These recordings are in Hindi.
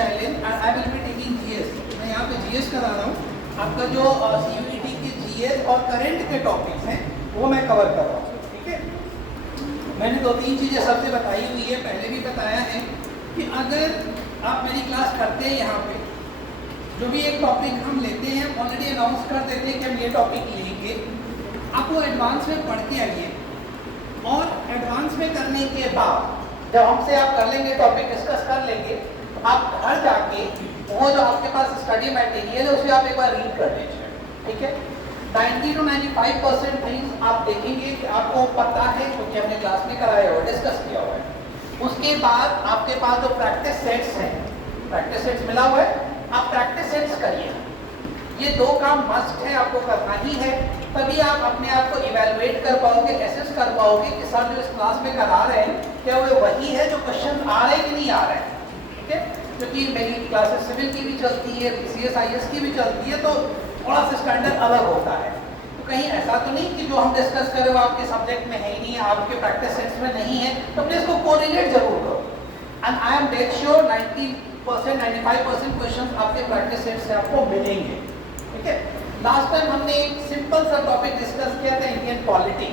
Shailendra and I will be taking GS. मैं यहाँ पे जीएस करा रहा हूँ। आपका जो सीयूईटी के जीएस और करंट के टॉपिक्स हैं वो मैं कवर कर रहा हूँ, ठीक है। मैंने 2-3 चीज़ें सबसे बताई हुई है, पहले भी बताया है कि अगर आप मेरी क्लास करते हैं यहाँ पे जो भी एक टॉपिक हम लेते हैं ऑलरेडी अनाउंस कर देते हैं कि हम ये टॉपिक लेंगे, आप वो एडवांस में पढ़ के आइए और एडवांस में करने के बाद जब हमसे आप कर लेंगे टॉपिक डिस्कस कर लेंगे तो आप घर जाके वो जो आपके पास स्टडी मटेरियल है उसे आप एक बार रीड कर लीजिए, ठीक है। 90 to 95% थिंग्स आप देखेंगे कि आपको पता है क्योंकि हमने क्लास में कराया हुआ डिस्कस किया हुआ है। उसके बाद आपके पास जो प्रैक्टिस सेट्स हैं, प्रैक्टिस सेट्स मिला हुआ है, आप प्रैक्टिस सेट्स करिए। ये 2 काम मस्ट है, आपको करना ही है, तभी आप अपने आप को इवेलुएट कर पाओगे, एसेस कर पाओगे कि सर जो इस क्लास में करा रहे हैं क्या वो वही है जो क्वेश्चन आ रहे हैं कि नहीं आ रहे हैं, ठीक है। क्योंकि मेरी क्लासेस सिविल की भी चलती है, CSIS की भी चलती है, तो थोड़ा सा स्टैंडर्ड अलग होता है। तो कहीं ऐसा तो नहीं कि जो हम डिस्कस करें वो आपके सब्जेक्ट में है ही नहीं, आपके प्रैक्टिस सेट्स में नहीं है, तो प्लीज इसको कोरिलेट जरूर करो। And I am dead sure 90% 95% question आपके प्रैक्टिस सेट से आपको मिलेंगे, ठीक है। लास्ट टाइम हमने एक सिंपल सा टॉपिक डिस्कस किया था, इंडियन पॉलिटी,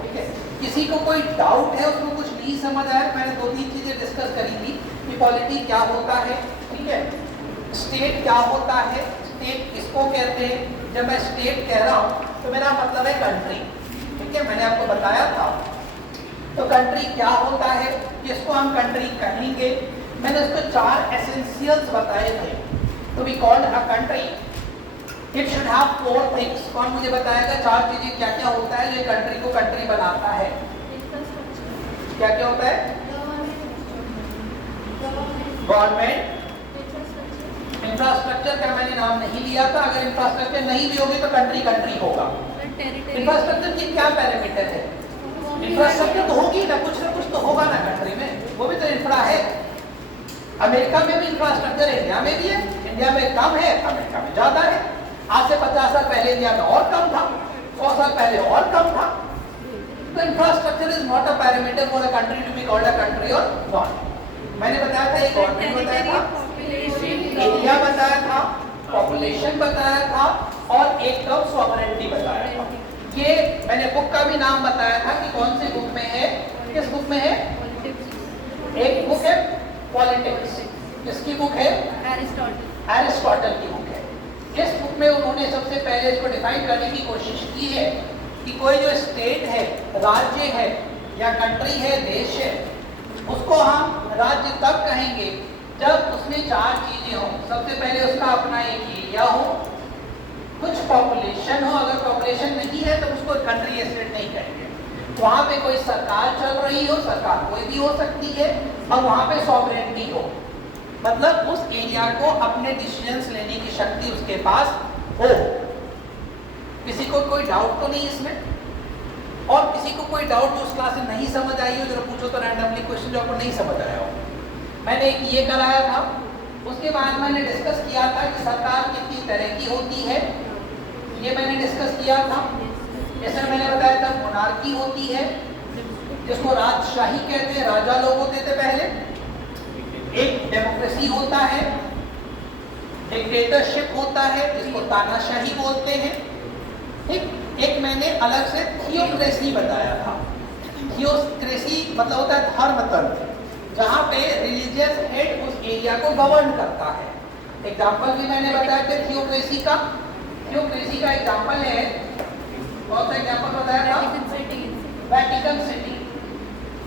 ठीक है। किसी को कोई डाउट है, उसको कुछ नहीं समझ आया, मैंने 2-3 चीजें डिस्कस करी थी कि पॉलिटी क्या होता है, ठीक है, स्टेट क्या होता है, स्टेट किसको कहते हैं। जब मैं स्टेट कह रहा हूँ तो मेरा मतलब है कंट्री, ठीक है, मैंने आपको बताया था। तो कंट्री क्या होता है, किसको हम कंट्री कहेंगे, मैंने उसको 4 एसेंशियल्स बताए थे। तो we called a country it should have 4 things. कौन मुझे बताएगा 4 चीजें क्या क्या होता है जो कंट्री को कंट्री बनाता है। क्या क्या होता है? गवर्नमेंट, इंफ्रास्ट्रक्चर का मैंने नाम नहीं लिया था, अगर इंफ्रास्ट्रक्चर नहीं भी होगी तो कंट्री कंट्री होगा। इंफ्रास्ट्रक्चर की क्या पैरामीटर है? इंफ्रास्ट्रक्चर तो होगी ना कुछ तो होगा ना कंट्री में, वो भी तो इंफ्रा है। अमेरिका में भी इंफ्रास्ट्रक्चर है, इंडिया में भी है, इंडिया में कम है, अमेरिका में ज्यादा है। आज से 50 साल पहले इंडिया में और कम था, 100 साल पहले और कम था। तो infrastructure is not a parameter for a country to be called a country और नॉट। मैंने बताया था एक गवर्नमेंट बताया था, एरिया बताया था, पॉपुलेशन बताया था और एक टर्म सॉवरेनिटी बताया था। ये मैंने बुक का भी नाम बताया था कि कौन सी बुक में है, किस बुक में है। एक बुक है पॉलिटिक्स, किसकी बुक है? एरिस्टोटल की बुक है। इस बुक में उन्होंने सबसे पहले इसको डिफाइन करने की कोशिश की है कि कोई जो स्टेट है, राज्य है या कंट्री है, देश है, उसको हम राज्य तब कहेंगे जब उसमें 4 चीजें हों। सबसे पहले उसका अपना एक एरिया हो, कुछ पॉपुलेशन हो, अगर पॉपुलेशन नहीं है तो उसको कंट्री या स्टेट नहीं कहेंगे। वहाँ पे कोई सरकार चल रही हो, सरकार कोई भी हो सकती है, और वहाँ पे सॉवरेनिटी हो, मतलब उस एरिया को अपने डिसीजंस लेने की शक्ति उसके पास हो। किसी को कोई डाउट तो नहीं इसमें? और किसी को कोई डाउट जो उस क्लास में नहीं समझ आई हो, जरा पूछो तो रैंडमली क्वेश्चन जो आपको नहीं समझ आया हो। मैंने एक ये कराया था, उसके बाद मैंने डिस्कस किया था कि सरकार कितनी तरह की होती है, ये मैंने डिस्कस किया था। जैसे मैंने बताया था मोनार्की होती है जिसको राजशाही कहते हैं, राजा लोग होते थे पहले। एक डेमोक्रेसी होता है, डिक्टेटरशिप होता है जिसको तानाशाही बोलते हैं, ठीक। एक मैंने अलग से थियोक्रेसी बताया था। थियोक्रेसी मतलब होता है धर्मतंत्र, जहाँ पे रिलीजियस हेड उस एरिया को गवर्न करता है। एग्जाम्पल भी मैंने बताया था थियोक्रेसी का। थियोक्रेसी का एग्जाम्पल है, कौन सा एग्जाम्पल बताया था? Vatican city.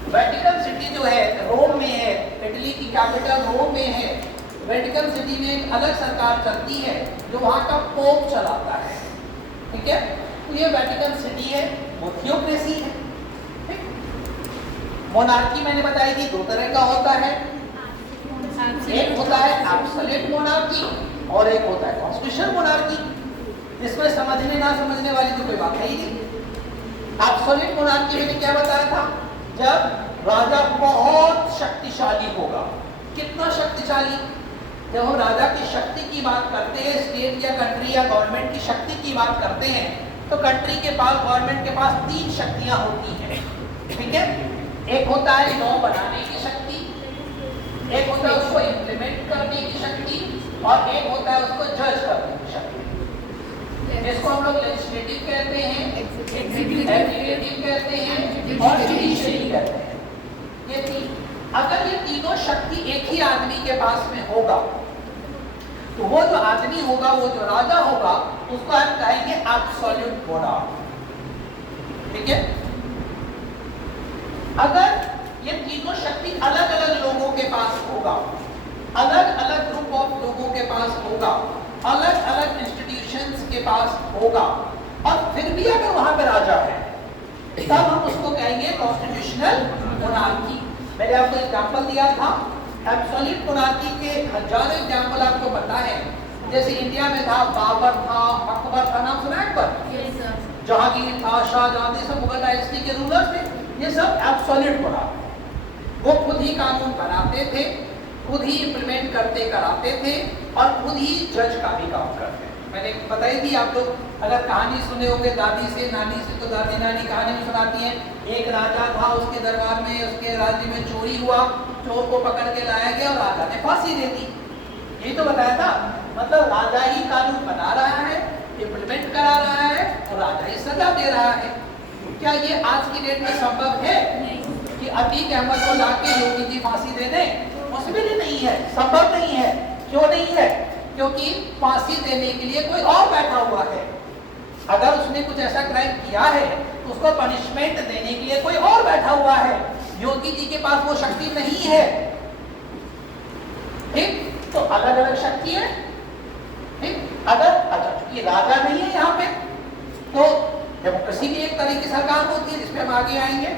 वेटिकन सिटी जो है रोम में है, इटली की कैपिटल रोम में है। वेटिकन सिटी में एक अलग सरकार चलती है जो वहाँ का पोप चलाता है, ठीक है। तो ये वेटिकन सिटी है, वो थियोक्रेसी है, ठीक। मोनार्की मैंने बताई थी 2 तरह का होता है, एक होता है एब्सोल्यूट मोनार्की और एक होता है कॉन्स्टिट्यूशनल मोनार्की। इसमें समझने ना समझने वाली तो कोई बात है ही नहीं। एब्सोल्यूट मोनार्की मैंने क्या बताया था? जब राजा बहुत शक्तिशाली होगा। कितना शक्तिशाली? जब हम राजा की शक्ति की बात करते हैं, स्टेट या कंट्री या गवर्नमेंट की शक्ति की बात करते हैं, तो कंट्री के पास, गवर्नमेंट के पास 3 शक्तियां होती हैं, ठीक है। एक होता है लॉ बनाने की शक्ति, एक होता है उसको इम्प्लीमेंट करने की और जुडिशरी कहते हैं। ये तीन, अगर ये तीनों शक्ति एक ही आदमी के पास में होगा तो वो जो आदमी होगा, वो जो राजा होगा, उसको हम कहेंगे एब्सोल्यूट मोनार्क। ठीक है। अगर ये तीनों शक्ति अलग अलग लोगों के पास होगा, अलग अलग ग्रुप ऑफ लोगों के पास होगा, अलग अलग इंस्टीट्यूशंस के पास होगा, और फिर भी अगर वहां पे राजा है, तब हम उसको कहेंगे कॉन्स्टिट्यूशनल मोनार्की। मैंने आपको एग्जांपल दिया था, एब्सोल्यूट मोनार्की के हजारों एग्जांपल आपको पता है। जैसे इंडिया में था, बाबर था, अकबर था, नाम सुना है अकबर? जहांगीर था, शाहजहां, ये सब मुगल डायनेस्टी के रूलर्स थे। ये सब एब्सोल्यूट मोनार्क, वो खुद ही कानून बनाते थे, खुद ही इंप्लीमेंट करते कराते थे, और खुद ही जज का भी काम करते थे। मैंने बताई थी, आप लोग अगर कहानी सुने होंगे दादी से, नानी से, तो दादी नानी कहानी में सुनाती हैं, एक राजा था, उसके दरबार में, उसके राज्य में चोरी हुआ, चोर को पकड़ के लाया गया और राजा ने फांसी दे दी। यही तो बताया था। मतलब राजा ही कानून बना रहा है, इंप्लीमेंट करा रहा है, और राजा ही सजा दे रहा है। क्या ये आज की डेट में संभव है कि अतीक अहमद को लाके योगी जी फांसी दे दें? पॉसिबल नहीं है, संभव नहीं है। क्यों नहीं है? क्योंकि फांसी देने के लिए कोई और बैठा हुआ है। अगर उसने कुछ ऐसा क्राइम किया है तो उसको पनिशमेंट देने के लिए कोई और बैठा हुआ है। योगी जी के पास वो शक्ति नहीं है। ठीक, तो अलग अलग शक्ति है। ठीक, अगर अच्छा चूंकि राजा नहीं है यहाँ पे, तो डेमोक्रेसी भी एक तरह की सरकार होती है, जिसपे हम आगे आएंगे।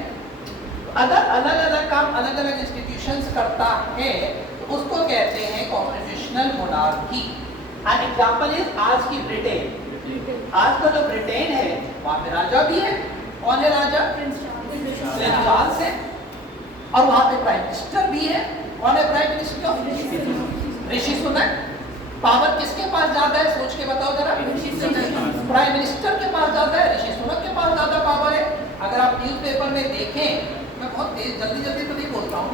अगर अलग अलग काम अलग अलग इंस्टीट्यूशंस करता है तो उसको कहते हैं constitutional monarchy. An example is आज की ब्रिटेन। आज का जो ब्रिटेन है, वहां पे राजा भी है। कौन है राजा? प्रिंस चार्ल्स है। और वहां पे प्राइम मिनिस्टर भी है। कौन है prime minister? Rishi Sunak. Power किसके पास जाता है, सोच के बताओ जरा। प्राइम मिनिस्टर के पास जाता है, ऋषि सुनक के पास ज्यादा पावर है। अगर आप न्यूज़पेपर में देखें, मैं बहुत तेज जल्दी जल्दी तो नहीं बोलता हूँ,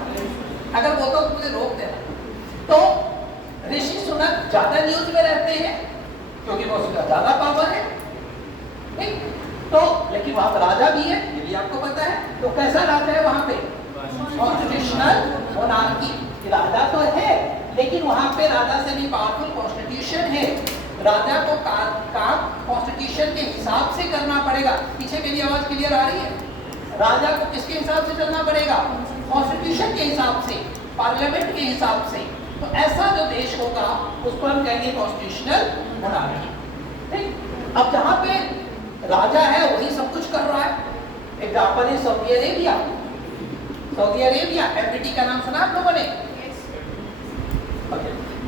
अगर बोलता हूँ तो मुझे रोक देना। तो ऋषि सुनक ज्यादा न्यूज में रहते हैं क्योंकि वो उसका ज्यादा पावर है। ठीक, तो लेकिन वहां पर राजा भी है, ये भी आपको पता है। तो कैसा राजा है वहां पे? Constitutional monarchy. राजा तो है, लेकिन वहां पे राजा से भी पावरफुल कॉन्स्टिट्यूशन है। राजा को काम कॉन्स्टिट्यूशन के हिसाब से करना पड़ेगा। पीछे मेरी आवाज क्लियर आ रही है? राजा को किसके हिसाब से चलना पड़ेगा? कॉन्स्टिट्यूशन के हिसाब से, पार्लियामेंट के हिसाब से। तो ऐसा जो देश होगा उसको हम कहेंगे कॉन्स्टिट्यूशनल मोनार्की। ठीक, अब जहां पे राजा है वही सब कुछ कर रहा है। एग्जांपल है Saudi Arabia. Saudi Arabia, FBT का नाम सुना आप लोगों ने?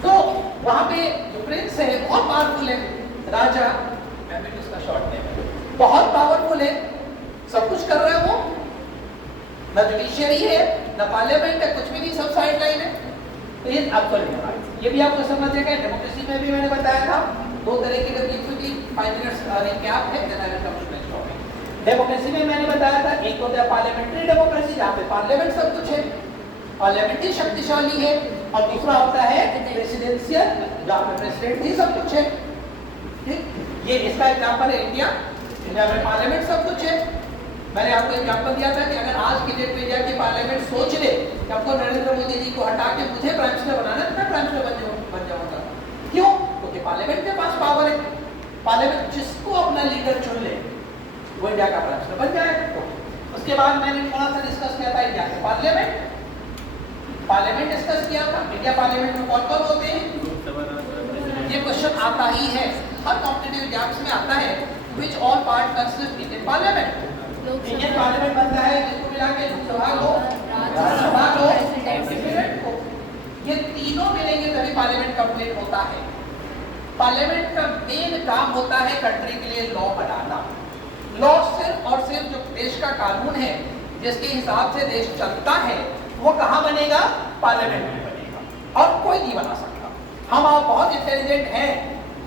तो वहां पे जो प्रिंस है बहुत पावरफुल है। राजा, एफबीटी उसका शॉर्ट नेम है, बहुत पावरफुल है, सब कुछ कर रहा है वो। न जुडिशियरी है, न पार्लियामेंट है, कुछ भी नहीं, सब साइड लाइन है। तो ये एब्सोल्यूट मोनार्की, ये भी आपको समझिएगा। डेमोक्रेसी में भी मैंने बताया था दो तरह की, 5 मिनट्स रिकैप है, then I will come to next topic. Democracy में मैंने बताया था एक होता है पार्लियामेंट्री डेमोक्रेसी, जहाँ पे पार्लियामेंट सब कुछ है, पार्लियामेंट ही शक्तिशाली है। और दूसरा होता है प्रेसिडेंशियल, जहाँ पे प्रेसिडेंट ही सब कुछ है। ठीक, ये इसका एग्जांपल है इंडिया। इंडिया में पार्लियामेंट सब कुछ है। मैंने आपको एग्जांपल दिया था कि अगर आज की डेट में इंडिया की पार्लियामेंट सोच ले कि आपको नरेंद्र मोदी जी को हटा के मुझे प्राइम मिनिस्टर बनाना है, तो मैं प्राइम मिनिस्टर बन जाऊंगा। क्यों? क्योंकि पार्लियामेंट के पास पावर है। पार्लियामेंट जिसको अपना लीडर चुन ले वो इंडिया का प्राइम मिनिस्टर बन जाएगा। उसके बाद मैंने थोड़ा सा डिस्कस किया था इंडिया के पार्लियामेंट डिस्कस किया था। इंडिया पार्लियामेंट में कौन कौन होते हैं? ये क्वेश्चन आता ही है, हर कॉम्पिटिटिव एग्जाम्स में आता है। Which all part consist Indian parliament? Indian parliament बनता है जिसको मिला के लोकसभा को, राज्यसभा को, सेनेट को। ये तीनों मिलेंगे तभी पार्लियामेंट कंप्लीट होता है। पार्लियामेंट का मेन काम होता है कंट्री के लिए लॉ बनाना। लॉ सिर्फ और सिर्फ जो देश का कानून है, जिसके हिसाब से देश चलता है, वो कहाँ बनेगा? पार्लियामेंट में बनेगा, और कोई नहीं बना सकता। हम आप बहुत इंटेलिजेंट हैं,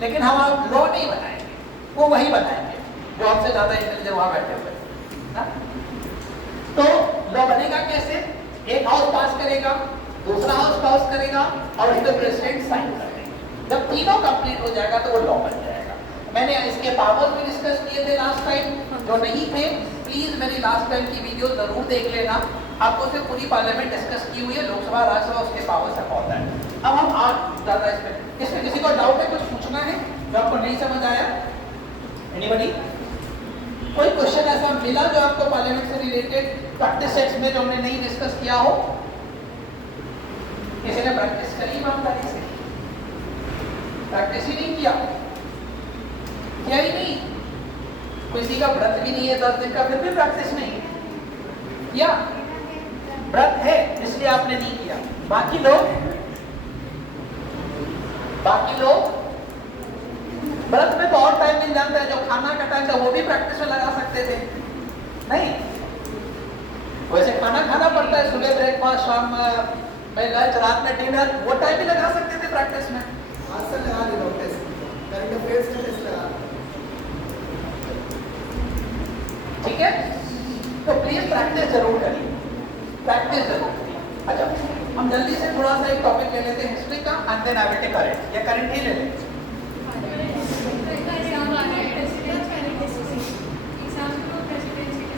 लेकिन हम आप लॉ नहीं बनाएंगे, वो वही बनाएंगे जो हमसे ज्यादा इंटेलिजेंट वहां बैठे हुए। तो लॉ बनेगा कैसे? एक हाउस पास करेगा, दूसरा हाउस पास करेगा, और इसमें प्रेसिडेंट साइन कर देगा। जब तीनों कंप्लीट हो जाएगा तो वो लॉ बन जाएगा। मैंने इसके पावर्स भी डिस्कस किए थे लास्ट टाइम, जो नहीं थे प्लीज मेरी लास्ट टाइम की वीडियो जरूर देख लेना, आपको से पूरी पार्लियामेंट डिस्कस की हुई है, लोकसभा राज्यसभा उसके पावर से होता है। अब हम आज ज्यादा इसमें किसी को डाउट है, कुछ पूछना है जो आपको नहीं समझ आया? एनीबॉडी? कोई क्वेश्चन ऐसा मिला जो आपको पार्लियामेंट से रिलेटेड प्रैक्टिस सेट्स में जो हमने नहीं डिस्कस किया हो? किसी ने प्रैक्टिस करी ईमानदारी से? प्रैक्टिस ही नहीं किया ही नहीं। किसी का व्रत भी नहीं है 10 दिन का, फिर भी प्रैक्टिस नहीं किया। व्रत है इसलिए आपने नहीं किया। बाकी लोग व्रत में तो और टाइम मिल जाता है, जो खाना का टाइम था वो भी प्रैक्टिस में लगा सकते थे। नहीं, वैसे खाना खाना पड़ता है, सुबह ब्रेकफास्ट, शाम में लंच, रात में डिनर, वो टाइम भी लगा सकते थे प्रैक्टिस में। आज से लगा दे टेस्ट, करंट अफेयर्स का टेस्ट लगा। ठीक है, तो प्लीज प्रैक्टिस जरूर करिए, प्रैक्टिस जरूर करिए। अच्छा, हम जल्दी से थोड़ा सा एक टॉपिक ले लेते हैं हिस्ट्री का, and then I will take current, या करंट ही ले लें।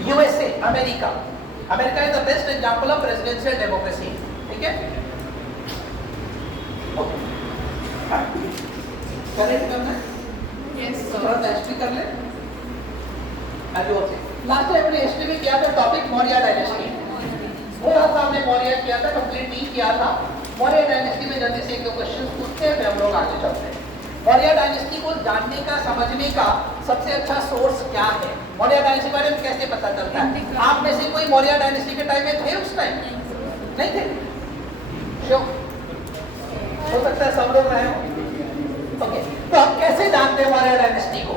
USA, America is the best example of presidential democracy. ठीक है, ओके, करंट करना है, यस थोड़ा सा हिस्ट्री कर ले। अभी ओके, लास्ट टाइम हमने हिस्ट्री में किया था टॉपिक मौर्य डायनेस्टी, थोड़ा सा हमने मौर्य किया था, कंप्लीट नहीं किया था। मौर्य डायनेस्टी में जल्दी से एक दो क्वेश्चंस पूछते हैं, फिर हम लोग आगे चलते हैं। मौर्य डायनेस्टी को जानने का, समझने का सबसे अच्छा सोर्स क्या है? मौर्य डायनेस्टी के बारे में कैसे पता चलता है? आप में से कोई मौर्य डायनेस्टी के टाइम में थे? उस टाइम नहीं थे? हो सकता है सब लोग रहे हो। ओके, तो हम कैसे जानते हैं मौर्य डायनेस्टी को?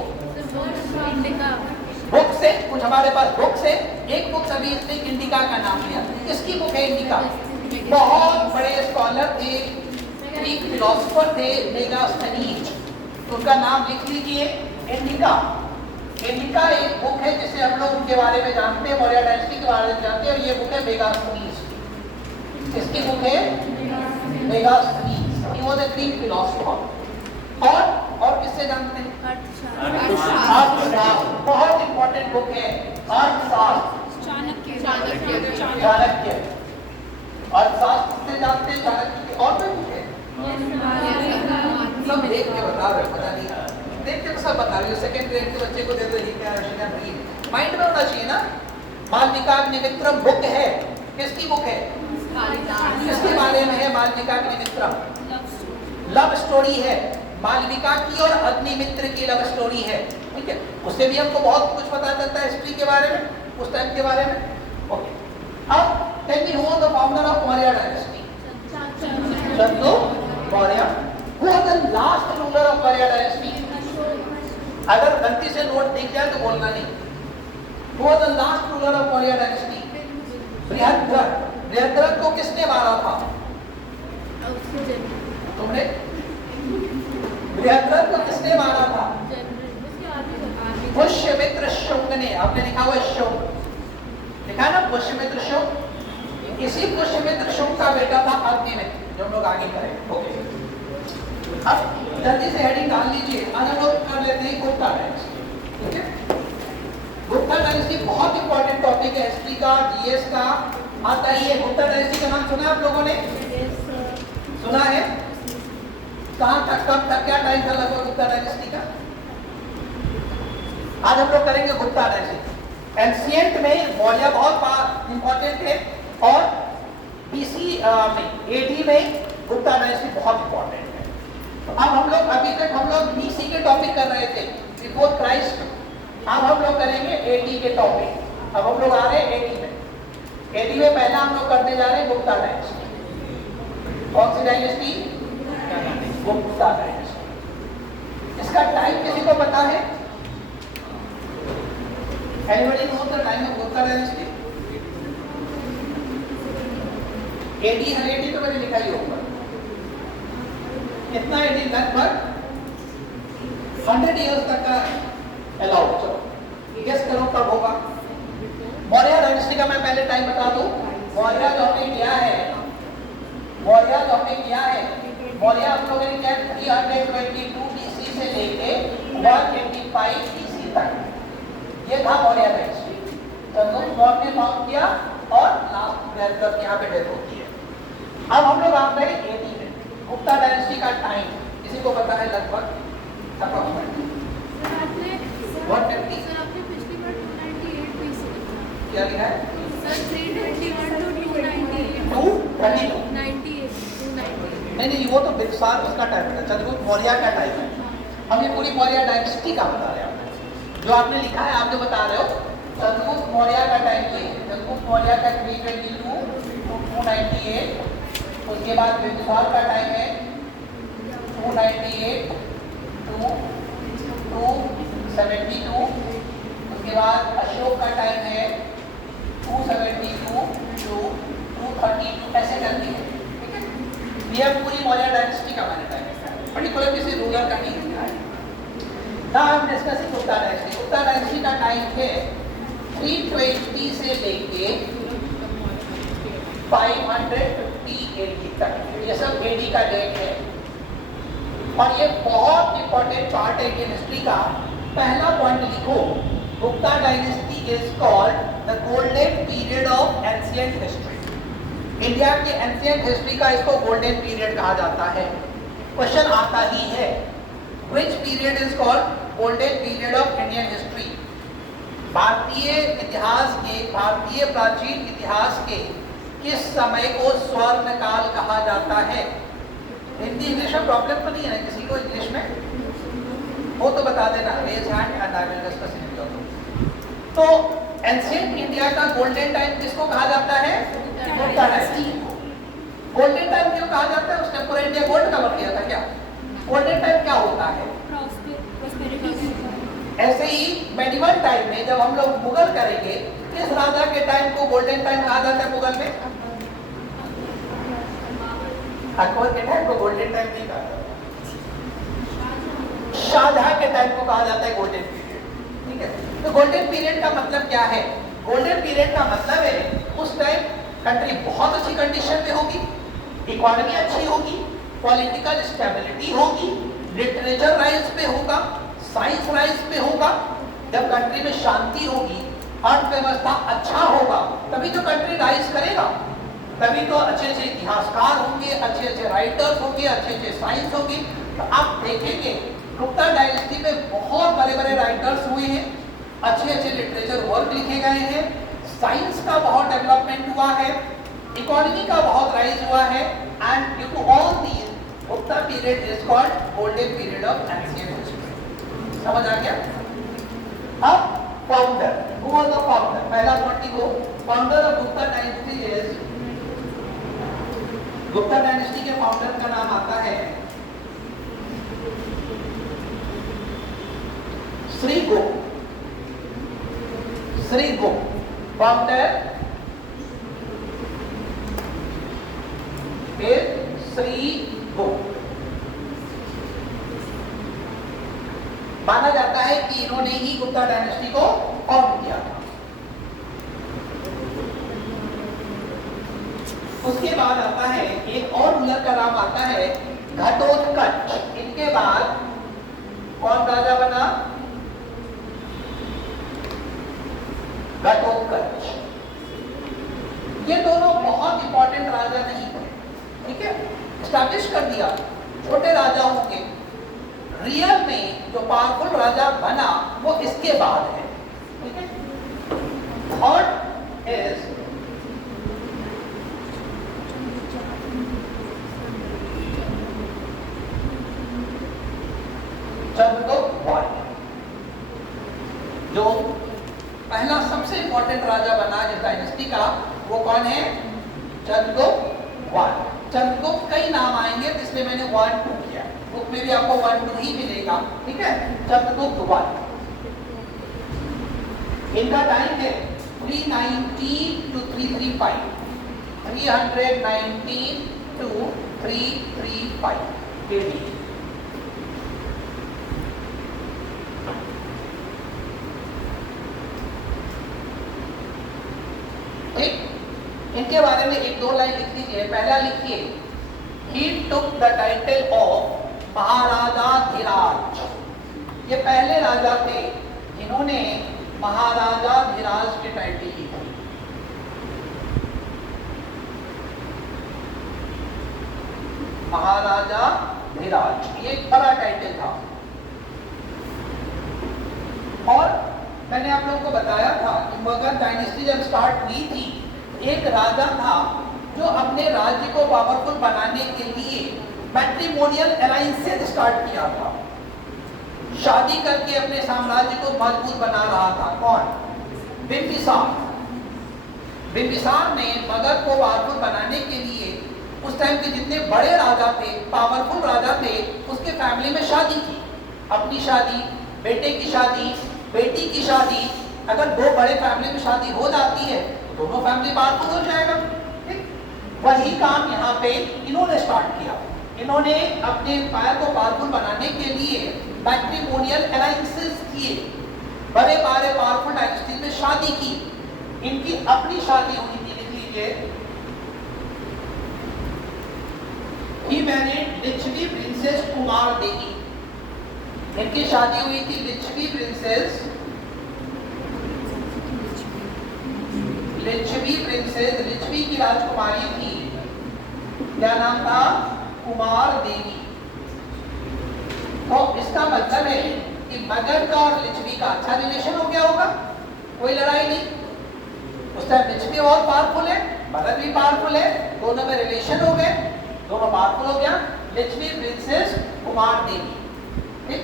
बुक से, कुछ हमारे पास बुक से, एक बुक अभी इसने इंडिका का नाम लिया। किसकी बुक है इंडिका? बहुत बड़े स्कॉलर थे, ग्रीक फिलोसोफर थे, मेगास्थनीज, उनका नाम लिख लीजिए, इंडिका। इंडिका एक बुक है जिसे हम लोग उनके बारे में जानते हैं, मौर्य डायनेस्टी के बारे में जानते हैं, और ये बुक है मेगास्थनीज। किसकी बुक है? Megasthenes, he was a Greek philosopher. और किससे जानते हैं? अर्थशास्त्र, बहुत इंपॉर्टेंट बुक है अर्थशास्त्र, चाणक्य। अर्थशास्त्र से जानते हैं, चाणक्य। और कोई बुक है? सब देख के बता रहे, पता नहीं देख के तो सब बता रही हो। सेकंड ग्रेड के बच्चे को दे दो, माइंड में होना चाहिए ना। मालविकाग्निमित्रम बुक है, किसकी बुक है? किसके बारे में है मालविकाग्निमित्रम? लव स्टोरी है, मालविका की और अग्निमित्र की लव स्टोरी है। ठीक है, उससे भी हमको बहुत कुछ पता चलता है हिस्ट्री के बारे में, उस टाइम के बारे में। ओके, अब tell me who was the founder of Maurya dynasty? Chandragupta Maurya. Who was the last ruler of Maurya dynasty? अगर गलती से नोट दिख जाए तो बोलना नहीं। Who was the last ruler of Maurya dynasty? Brihadratha. Brihadratha को किसने मारा था? तुमने? बृहद्रथ को किसने मारा था? पुष्यमित्र शुंग ने। आपने लिखा हुआ शुंग, लिखा ना पुष्यमित्र शुंग। इसी पुष्यमित्र शुंग का बेटा था अग्निमित्र, जो हम लोग आगे करें। ओके, अब जल्दी से हेडिंग डाल लीजिए। आज हम लोग कर लेते हैं गुप्ता डायनेस्टी। ठीक है, गुप्ता डायनेस्टी बहुत इंपॉर्टेंट टॉपिक है हिस्ट्री का, जीएस का। आता ही है। गुप्ता डायनेस्टी का नाम सुना आप लोगों ने? सुना है? कहां तक, कब तक, क्या टाइम था लगभग गुप्ता डायनेस्टी का? आज हम लोग करेंगे गुप्ता डायनेस्टी। एंशिएंट में मौर्य बहुत इंपॉर्टेंट है, और बीसी में, एडी में गुप्ता डायनेस्टी बहुत इंपॉर्टेंट है। तो अब हम लोग, अभी तक हम लोग बीसी के टॉपिक कर रहे थे, बिफोर क्राइस्ट। अब हम लोग करेंगे एडी के टॉपिक। अब हम लोग आ रहे हैं एडी में। एडी में पहला हम लोग करने जा रहे हैं गुप्ता डायनेस्टी। कौन सी डायनेस्टी? गुप्ता डायनेस्टी। इसका टाइम किसी को पता है? Anybody know the time of Gupta dynasty? AD है, एडी तो मैंने लिखा ही होगा। कितना एडी? लगभग 100 इयर्स तक का अलाउड। चलो गेस करो कब होगा। मौर्य डायनेस्टी का मैं पहले टाइम बता दूं। मौर्य जो हमने किया है, मौर्य हम लोगों ने क्या 322 BC से लेके 185 BC तक, ये था मौर्य डायनेस्टी। चंद्रगुप्त मौर्य ने फाउंड किया और लास्ट में यहाँ पे डेथ होती है। अब हम लोग आ गए एडी में। गुप्ता डायनेस्टी का टाइम किसी को पता है लगभग अप्रोक्सीमेटली? सर आपने पिछली बार 298 पे से लिखा। क्या लिखा है? सर 321 to 298 नहीं, वो तो बिरसार उसका टाइम है, चंद्रगुप्त मौर्य का टाइम है। हम ये पूरी मौर्य डायनेस्टी का बता रहे हैं। जो आपने लिखा है आप जो बता रहे हो चंद्रगुप्त मौर्य का टाइम ये है। चंद्रगुप्त मौर्य का 322 to 298, उसके बाद बिरसार का टाइम है 298 to 272, उसके बाद अशोक का टाइम है 272 to 232, ऐसे करती है। ठीक है, ये पूरी मौर्य डायनेस्टी का मैंने टाइम है, पर्टिकुलर किसी रूलर का नहीं लिखा है। Now I'm discussing Gupta dynasty. Gupta dynasty का टाइम है 320 से लेके 550 AD तक। ये सब AD का डेट है और ये बहुत इंपॉर्टेंट पार्ट है इंडियन हिस्ट्री का। पहला पॉइंट लिखो, Gupta dynasty is called the golden period of ancient history. India के एंशिएंट हिस्ट्री का इसको गोल्डन पीरियड कहा जाता है। क्वेश्चन आता ही है, which period is called golden period of Indian history? भारतीय इतिहास के, भारतीय प्राचीन इतिहास के किस समय को स्वर्ण काल कहा जाता है? हिंदी इंग्लिश में प्रॉब्लम तो नहीं है किसी को इंग्लिश में? वो तो बता देना, raise hand and I will discuss in your. तो एंशिएंट इंडिया का गोल्डन टाइम किसको कहा जाता है? गुप्ता डायनेस्टी। गोल्डन टाइम क्यों कहा जाता है? उसने पूरा इंडिया गोल्ड कवर किया था क्या? गोल्डन टाइम क्या होता है? ऐसे ही मेडिवल टाइम में जब हम लोग मुगल करेंगे, किस राजा के टाइम को गोल्डन टाइम कहा जाता है मुगल में? अकबर के टाइम को गोल्डन टाइम नहीं कहा जाता, शाहजहां के टाइम को कहा जाता है गोल्डन पीरियड। ठीक है, तो गोल्डन पीरियड का मतलब क्या है? गोल्डन पीरियड का मतलब है उस टाइम कंट्री बहुत अच्छी कंडीशन में होगी, इकोनॉमी अच्छी होगी, पॉलिटिकल स्टेबिलिटी होगी, लिटरेचर राइज पे होगा, साइंस राइज पे होगा। जब कंट्री में शांति होगी, अर्थव्यवस्था अच्छा होगा, तभी तो कंट्री राइज करेगा। तभी तो अच्छे अच्छे इतिहासकार होंगे, अच्छे अच्छे राइटर्स होंगे, अच्छे अच्छे साइंस होगी। तो आप देखेंगे गुप्ता डायनेस्टी में बहुत बड़े बड़े राइटर्स हुए हैं, अच्छे अच्छे लिटरेचर वर्क लिखे गए हैं, साइंस का बहुत डेवलपमेंट हुआ है, इकोनॉमी का बहुत राइज हुआ है। And due to all these Gupta period is called golden period of ancient history. समझ आ गया? अब founder, who was the founder? पहला पॉइंट को, founder of Gupta dynasty is, Gupta dynasty के फाउंडर का नाम आता है श्रीगुप्त। श्रीगुप्त फाउंडर फिर श्रीगुप्त। माना जाता है कि इन्होंने ही गुप्ता डायनेस्टी को फाउंड किया था। उसके बाद आता है एक और रूलर का नाम आता है घटोत्कच। इनके बाद कौन राजा बना? घटोत्कच। ये दोनों बहुत इंपॉर्टेंट राजा नहीं थे, ठीक है, स्टैब्लिश कर दिया, छोटे राजा होंगे। रियल में जो पावरफुल राजा बना वो इसके बाद है। ठीक है, थर्ड इज चंद्रगुप्त मौर्य, जो पहला सबसे इंपॉर्टेंट राजा बना जिस डायनेस्टी का, वो कौन है? चंद्रगुप्त मौर्य। चंद्रगुप्त कई नाम आएंगे, इसलिए मैंने 1 2 किया। बुक में भी आपको 1 2 ही मिलेगा। ठीक है, चंद्रगुप्त मौर्य। इनका टाइम है 319 to 335, 319 to 335 AD। ठीक, इनके बारे में एक दो लाइन लिख लीजिए। पहला लिखिए, ही टुक द टाइटल ऑफ महाराजाधिराज। ये पहले राजा थे जिन्होंने महाराजा धीराज के टाइटल की थी। महाराजा धीराज, ये एक बड़ा टाइटल था। और मैंने आप लोगों को बताया था कि मगध डायनेस्टी जब स्टार्ट हुई थी, एक राजा था जो अपने राज्य को पावरफुल बनाने के लिए मैट्रिमोनियल अलायंसेस स्टार्ट किया था, शादी करके अपने साम्राज्य को मजबूत बना रहा था। कौन? बिंबिसार। बिंबिसार ने मगध को पावरफुल बनाने के लिए उस टाइम के जितने बड़े राजा थे, पावरफुल राजा थे, उसके फैमिली में शादी की। अपनी शादी, बेटे की शादी, बेटी की शादी। अगर दो बड़े फैमिली में शादी हो जाती है तो दोनों फैमिली पावरफुल हो जाएगा। ठीक? वही काम यहाँ पे इन्होंने स्टार्ट किया। इन्होंने अपने एम्पायर को पावरफुल बनाने के लिए मैट्रिमोनियल अलायंसेस किए, बड़े बड़े पावरफुल डायनेस्टी में शादी की। इनकी अपनी शादी हुई थी, लिख लीजिए। He married Licchavi princess Kumar Devi. इनकी शादी हुई थी लिच्छवी प्रिंसेस, लिच्छवी की राजकुमारी थी। क्या नाम था? कुमार देवी। तो इसका मतलब है कि मगध का और लिच्छवी का अच्छा रिलेशन हो गया होगा, कोई लड़ाई नहीं। उस टाइम लिच्छवी और पावरफुल है, मगध भी पावरफुल है, दोनों में रिलेशन हो गए, दोनों पावरफुल हो गया। लिच्छवी प्रिंसेस कुमार देवी। ठीक?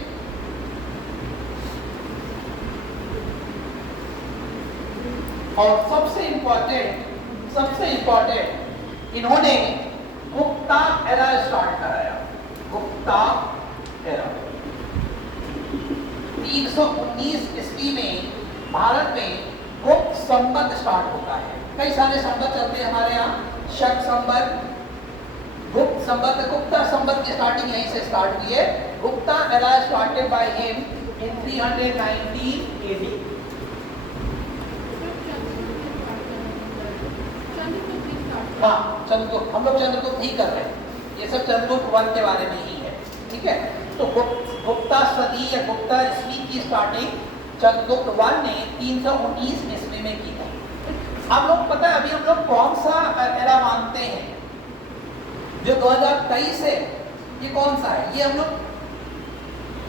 और सबसे इंपॉर्टेंट इन्होंने गुप्ता एरा स्टार्ट कराया। गुप्ता एरा 319 ईस्वी में भारत में गुप्त संवत स्टार्ट होता है। कई सारे संवत चलते हैं हमारे यहाँ, शक संवत, गुप्त संवत, गुप्ता संवत की स्टार्टिंग यहीं से स्टार्ट हुई है। Gupta era started by him in 319 AD। हाँ, चंद्रगुप्त, हम लोग चंद्रगुप्त नहीं कर रहे हैं, ये सब चंद्रगुप्त वंश के बारे में ही है। ठीक है, तो गुप्ता सदी या गुप्ता ईस्वी की स्टार्टिंग चंद्रगुप्त वंश ने 319 ईस्वी में की थी। आप लोग पता है अभी हम लोग कौन सा एरा मानते हैं जो 2023 है? ये कौन सा है? ये हम लोग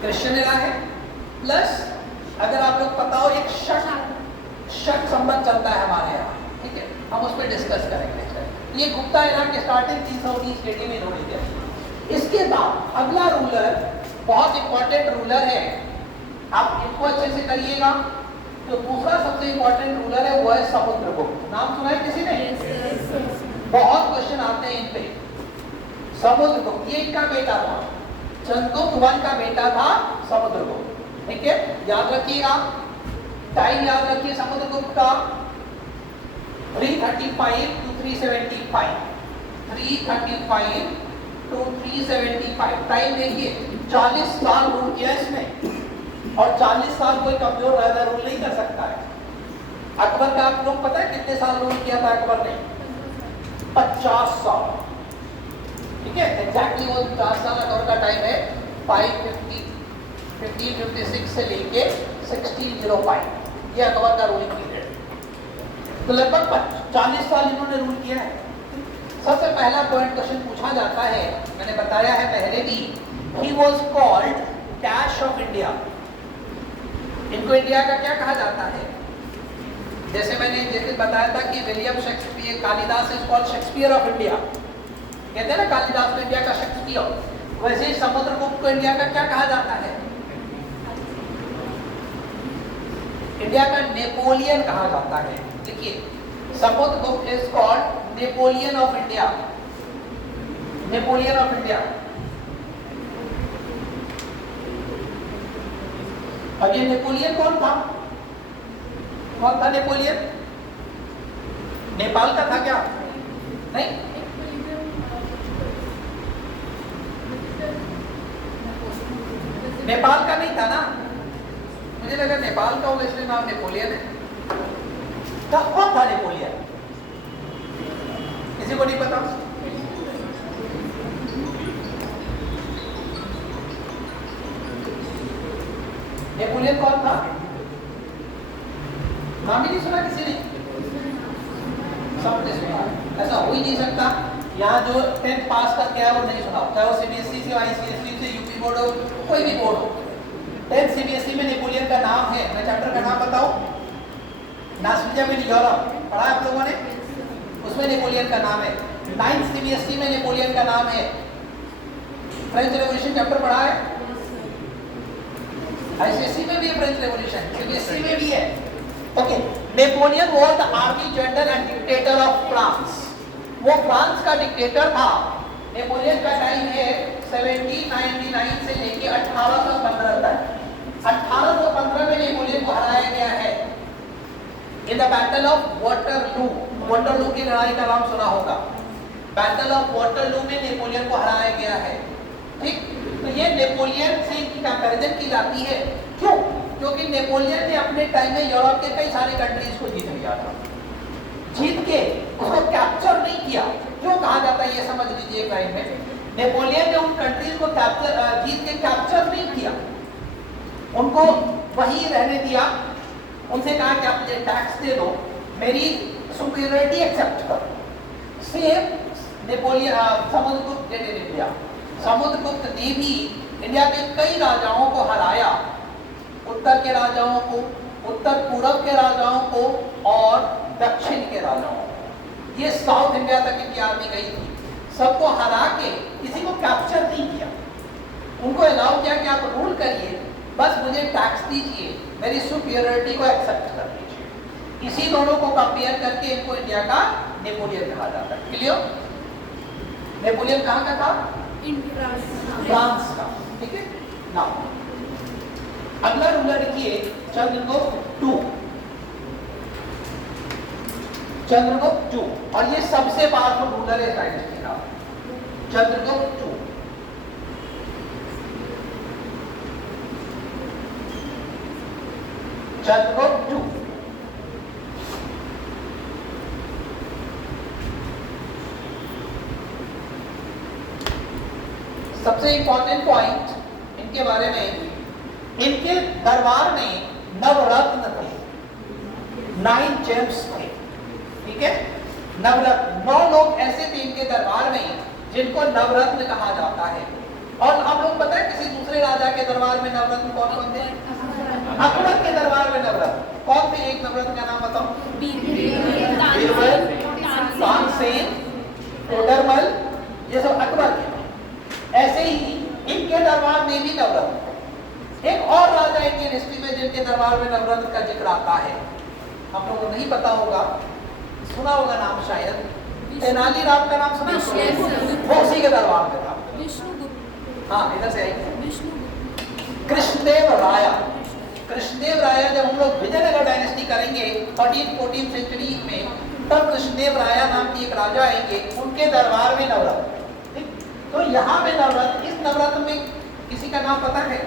क्रिश्चियन एरा है, प्लस अगर आप लोग पता हो एक शक संबंध चलता है हमारे यहाँ। ठीक है, हम उस पर डिस्कस करेंगे। ये गुप्ता एरा के स्टार्टिंग 319 AD में इन्होंने किया। इसके बाद अगला रूलर बहुत इंपॉर्टेंट रूलर है, आप इसको अच्छे से करिएगा। तो दूसरा सबसे इंपॉर्टेंट रूलर है वो है समुद्रगुप्त। नाम सुना है किसी ने? बहुत क्वेश्चन आते हैं इन पे। समुद्रगुप्त, ये इनका बेटा था, चंद्रगुप्त वंश का बेटा था समुद्रगुप्त। ठीक है, याद रखिएगा, टाइम याद रखिए समुद्रगुप्त का 335 to 375, 335 to 375। टाइम देखिए, 40 साल रूल किया इसमें, और 40 साल कोई कमजोर राजा रूल नहीं कर सकता है। अकबर का आप लोग पता है कितने साल रूल किया था अकबर ने? 50 साल। ठीक है, एग्जैक्टली वो 50 साल अकबर का टाइम है। 1556 से लेके 1605 ये अकबर का रूलिंग पीरियड। तो लगभग 40 साल इन्होंने रूल किया है। सबसे पहला पॉइंट क्वेश्चन पूछा जाता है, मैंने बताया है पहले भी, he was called dash of India. इनको इंडिया का क्या कहा जाता है? जैसे मैंने जैसे बताया था कि William Shakespeare, Kalidas is called Shakespeare of India, कहते हैं ना कालिदास को इंडिया का शेक्सपियर, वैसे ही समुद्रगुप्त को इंडिया का क्या कहा जाता है? इंडिया का नेपोलियन कहा जाता है। देखिए, Samudragupta is called Napoleon of India, Napoleon of India. अब ये नेपोलियन कौन था? कौन था नेपोलियन? नेपाल का था क्या? नहीं, नेपाल का नहीं था ना, मुझे लगा नेपाल का होगा इसलिए नाम नेपोलियन है। कौन था नेपोलियन? किसी को नहीं पता? नेपोलियन कौन था? नाम ही नहीं सुना किसी ने? सबने सुना। ऐसा हो ही नहीं सकता यहाँ जो 10th पास करके आया वो नहीं सुना, चाहे वो सीबीएसई से, आईसीएसई से, यूपी बोर्ड हो, कोई भी बोर्ड हो। 10th सीबीएसई में नेपोलियन का नाम है, मैं चैप्टर का नाम बताऊं, नास्टिया में यूरोप पढ़ा है आप लोगों ने, उसमें नेपोलियन का नाम है। 9th सीबीएसई में नेपोलियन का नाम है। फ्रेंच रेवोल्यूशन चैप्टर पढ़ा है, आईसीएसई में भी है फ्रेंच रेवोल्यूशन, सीबीएसई में भी है। Okay, Napoleon was the army general and dictator of France. वो फ्रांस का डिक्टेटर था। नेपोलियन का टाइम है 1799 से लेके 1815 तक। 1815 में नेपोलियन को हराया गया है in the battle of Waterloo. Waterloo की लड़ाई का नाम सुना होगा। बैटल ऑफ वाटरलू में नेपोलियन को हराया गया है। ठीक, तो ये नेपोलियन से इनकी कंपैरिजन की जाती है। क्यों? क्योंकि नेपोलियन ने अपने टाइम में यूरोप के कई सारे कंट्रीज को जीत लिया था। जीत के उसको कैप्चर नहीं किया। क्यों कहा जाता है ये समझ लीजिए एक लाइन में। नेपोलियन ने उन कंट्रीज को जीत के कैप्चर नहीं किया, उनको वहीं रहने दिया। उनसे कहा कि आप मुझे टैक्स दे दो, मेरी सुपीरियरिटी एक्सेप्ट करो। सेम नेपोलियन समुद्रगुप्त ने दिया। समुद्रगुप्त ने भी इंडिया के कई राजाओं को हराया, उत्तर के राजाओं को, उत्तर पूर्व के राजाओं को और दक्षिण के राजाओं को। ये साउथ इंडिया तक इनकी आर्मी गई थी। सबको हरा के किसी को कैप्चर नहीं किया, उनको अलाउ किया कि आप रूल करिए, बस मुझे टैक्स दीजिए, मेरी सुपीरियरिटी को एक्सेप्ट कर लीजिए। इसी दोनों को कंपेयर करके इनको इंडिया का नेपोलियन कहा जाता है। क्लियर? नेपोलियन कहाँ का था? फ्रांस का। ठीक है ना। अगला रूलर लिखिए चंद्रगुप्त II। चंद्रगुप्त II, और ये सबसे पावरफुल रूलर है डायनेस्टी का, चंद्रगुप्त II। चंद्रगुप्त II सबसे इंपॉर्टेंट पॉइंट इनके बारे में, इनके दरबार में नवरत्न थे, 9 जेम्स थे। ठीक है, नवरत्न, 9 लोग ऐसे थे इनके दरबार में जिनको नवरत्न कहा जाता है। और आप लोग पता है किसी दूसरे राजा के दरबार में नवरत्न कौन कौन थे? अकबर के दरबार में नवरत्न कौन थे? एक नवरत्न का नाम बताओ। बीरबल, तानसेन, टोडरमल, ये सब अकबर के। ऐसे ही इनके दरबार में भी नवरत्न। एक और राजा इंडियन हिस्ट्री में जिनके दरबार में नवरत्न का जिक्र आता है, आप लोगों को नहीं पता होगा, सुना होगा नाम शायद, तेनालीराम का नाम सुना? वो उसी के दरबार में था। हाँ, इधर से आई। कृष्णदेव राया। कृष्णदेव राया, जब हम लोग विजयनगर डायनेस्टी करेंगे 13-14 सेंचुरी में, तब कृष्णदेव राया नाम की एक राजा आएंगे, उनके दरबार में नवरत्न। तो यहाँ में नवरत्न, इस नवरत्न में किसी का नाम पता है?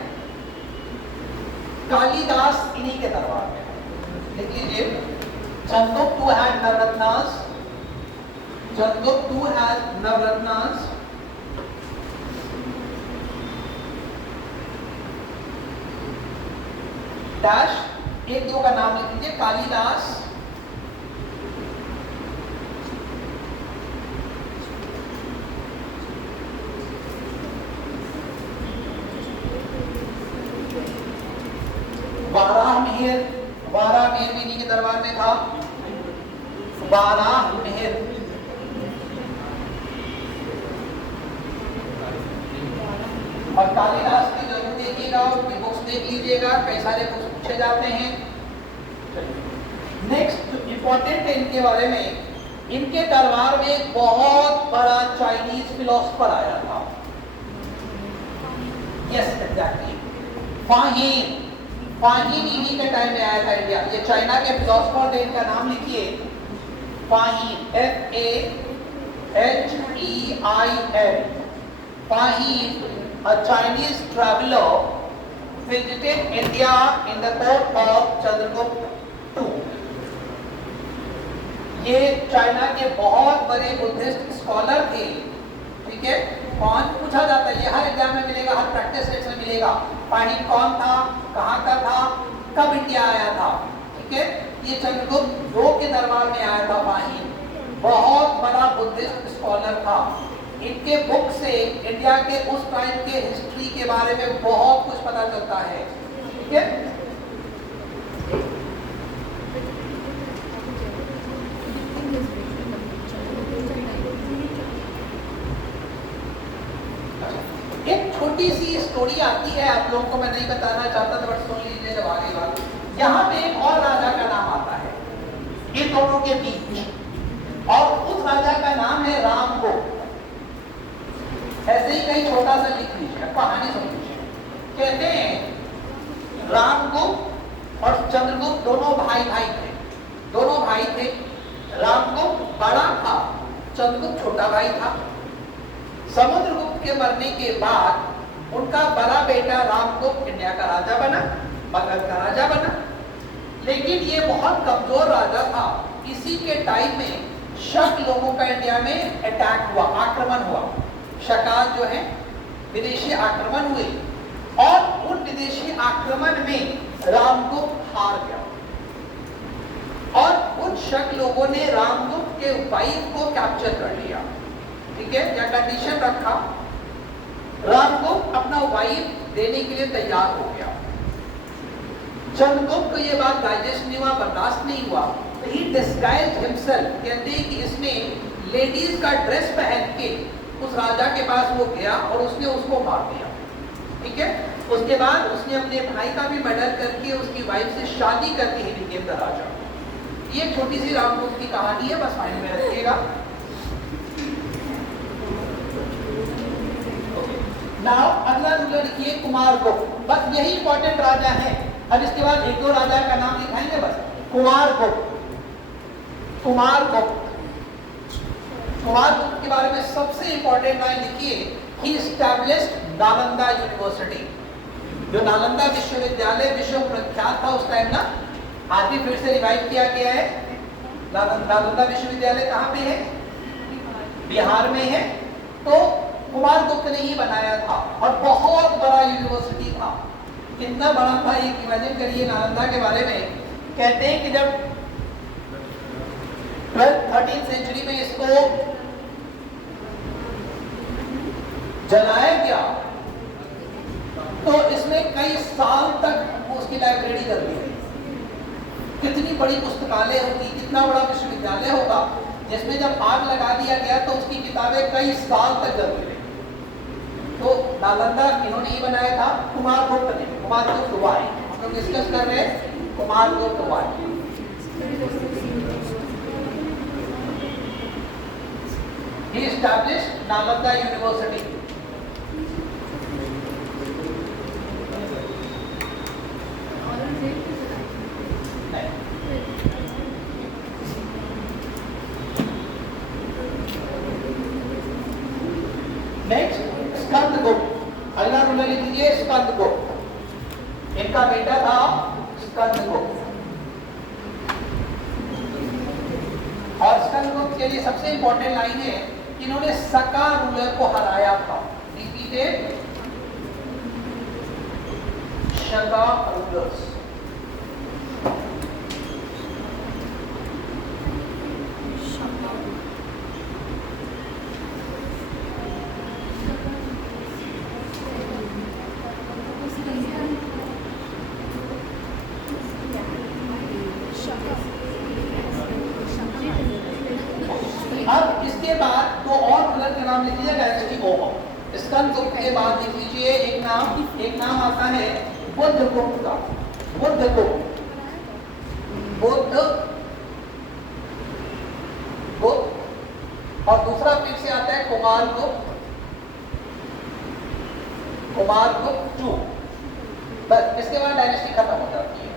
कालिदास इन्हीं के दरबार में। लिख लीजिए, Chandragupta II had navratnas, Chandragupta II had navratnas, dash 1-2 का नाम लिख लीजिए, कालिदास, वाराहमिहिर, वाराहमिहिर भी इन्हीं के दरबार में था। वाराहमिहिर, और कालिदास की जरूर देखिएगा, उनकी बुक्स देख लीजिएगा, कई सारे बुक्स पूछे जाते हैं। नेक्स्ट इंपॉर्टेंट है इनके बारे में, इनके दरबार में एक बहुत बड़ा चाइनीज फिलोसफर आया था। Yes exactly, फाहीन। फाहीन इन्हीं के टाइम में आया था इंडिया। ये चाइना के फिलोसफर थे, इनका नाम लिखिए, फाहीन, F-A-H-E-I-N। फाहीन, a Chinese traveler, visited India in the court of Chandragupta II। ये चाइना के बहुत बड़े बुद्धिस्ट स्कॉलर थे। ठीक है, कौन पूछा जाता है, ये हर एग्जाम में मिलेगा, हर प्रैक्टिस टेस्ट में मिलेगा। फाहीन कौन था, कहाँ का था, कब इंडिया आया था। ठीक है, ये चंद्रगुप्त दो के दरबार में आया था फाहिम, बहुत बड़ा बुद्धिस्ट स्कॉलर था। इनके बुक से इंडिया के उस टाइम के हिस्ट्री के बारे में बहुत कुछ पता चलता है। ठीक है, एक छोटी सी स्टोरी आती है, आप लोगों को मैं नहीं बताना चाहता था, बट सुन लीजिए जब आगे बात। यहाँ पे एक और राजा का नाम आता है इन दोनों के बीच, और उस राजा का नाम है रामगुप्त। ऐसे ही कहीं छोटा सा लिख लीजिए, कहानी सुन लीजिए। कहते हैं रामगुप्त और चंद्रगुप्त दोनों भाई थे। दोनों भाई थे, रामगुप्त बड़ा था, चंद्रगुप्त छोटा भाई था। समुद्रगुप्त के मरने के बाद उनका बड़ा बेटा रामगुप्त इंडिया का राजा बना, मगध का राजा बना। लेकिन ये बहुत कमजोर राजा था। इसी के टाइम में शक लोगों का इंडिया में अटैक हुआ, आक्रमण हुआ। शकाल जो है विदेशी आक्रमण हुए, और उन विदेशी आक्रमण में रामगुप्त हार गया, और उन शक लोगों ने रामगुप्त के वाइफ को कैप्चर कर लिया। ठीक है, या कंडीशन रखा, रामगुप्त अपना वाइफ देने के लिए तैयार हो गया। चंद्रगुप्त को ये बात डाइजेस्ट नहीं हुआ, बर्दाश्त नहीं हुआ, तो ही डिस्गाइज्ड हिमसेल्फ। कहते हैं कि इसने लेडीज का ड्रेस पहन के उस राजा के पास वो गया और उसने उसको मार दिया। ठीक है, उसके बाद उसने अपने भाई का भी मर्डर करके उसकी वाइफ से शादी करके ही बिकेम द राजा। ये छोटी सी रामगुप्त की कहानी है, बस माइंड में रखिएगा। नाउ अगला रूलर लिखिए कुमारगुप्त। बस यही इंपॉर्टेंट राजा है। अब इसके बाद एक दो राजा का नाम लिखाएंगे बस। कुमारगुप्त, कुमारगुप्त कुमारगुप्त के बारे में सबसे इंपॉर्टेंट लाइन लिखिए, ही एस्टैब्लिश्ड नालंदा यूनिवर्सिटी। जो नालंदा विश्वविद्यालय विश्व प्रख्यात था उस टाइम ना, आज भी फिर से रिवाइव किया गया है। नालंदा विश्वविद्यालय कहाँ पे है? बिहार में है। तो कुमारगुप्त ने ही बनाया था, और बहुत बड़ा यूनिवर्सिटी था। कितना बड़ा था ये इमेजिन करिए नालंदा के बारे में। कहते हैं कि जब 12th-13th सेंचुरी में इसको जलाया गया, तो इसमें कई साल तक उसकी लाइब्रेरी कर दी गई। कितनी बड़ी पुस्तकालय होगी, कितना बड़ा विश्वविद्यालय होगा, जिसमें जब आग लगा दिया गया तो उसकी किताबें कई साल तक जल गई। तो नालंदा इन्होंने ही बनाया था, कुमारगुप्त ने। कुमारगुप्त वाई हम लोग डिस्कस कर रहे हैं, कुमारगुप्त वाई। He established Nalanda University. Next Skandagupta. अगला रूलर लिख लीजिए स्कंदगुप्त। इनका बेटा था स्कंदगुप्त। और स्कंदगुप्त के लिए सबसे इंपॉर्टेंट लाइन है, इन्होंने सका रूलर को हराया था। Repeated, Shaka rulers. अब इसके बाद दो और रूलर का नाम लिख लीजिए, डायनेस्टी ओवर। स्कंदगुप्त के बाद लिख लीजिए एक नाम आता है बुद्धगुप्त का। बुद्धगुप्त, और दूसरा फिर से आता है कुमारगुप्त, कुमारगुप्त 2। बस इसके बाद डायनेस्टी खत्म हो जाती है।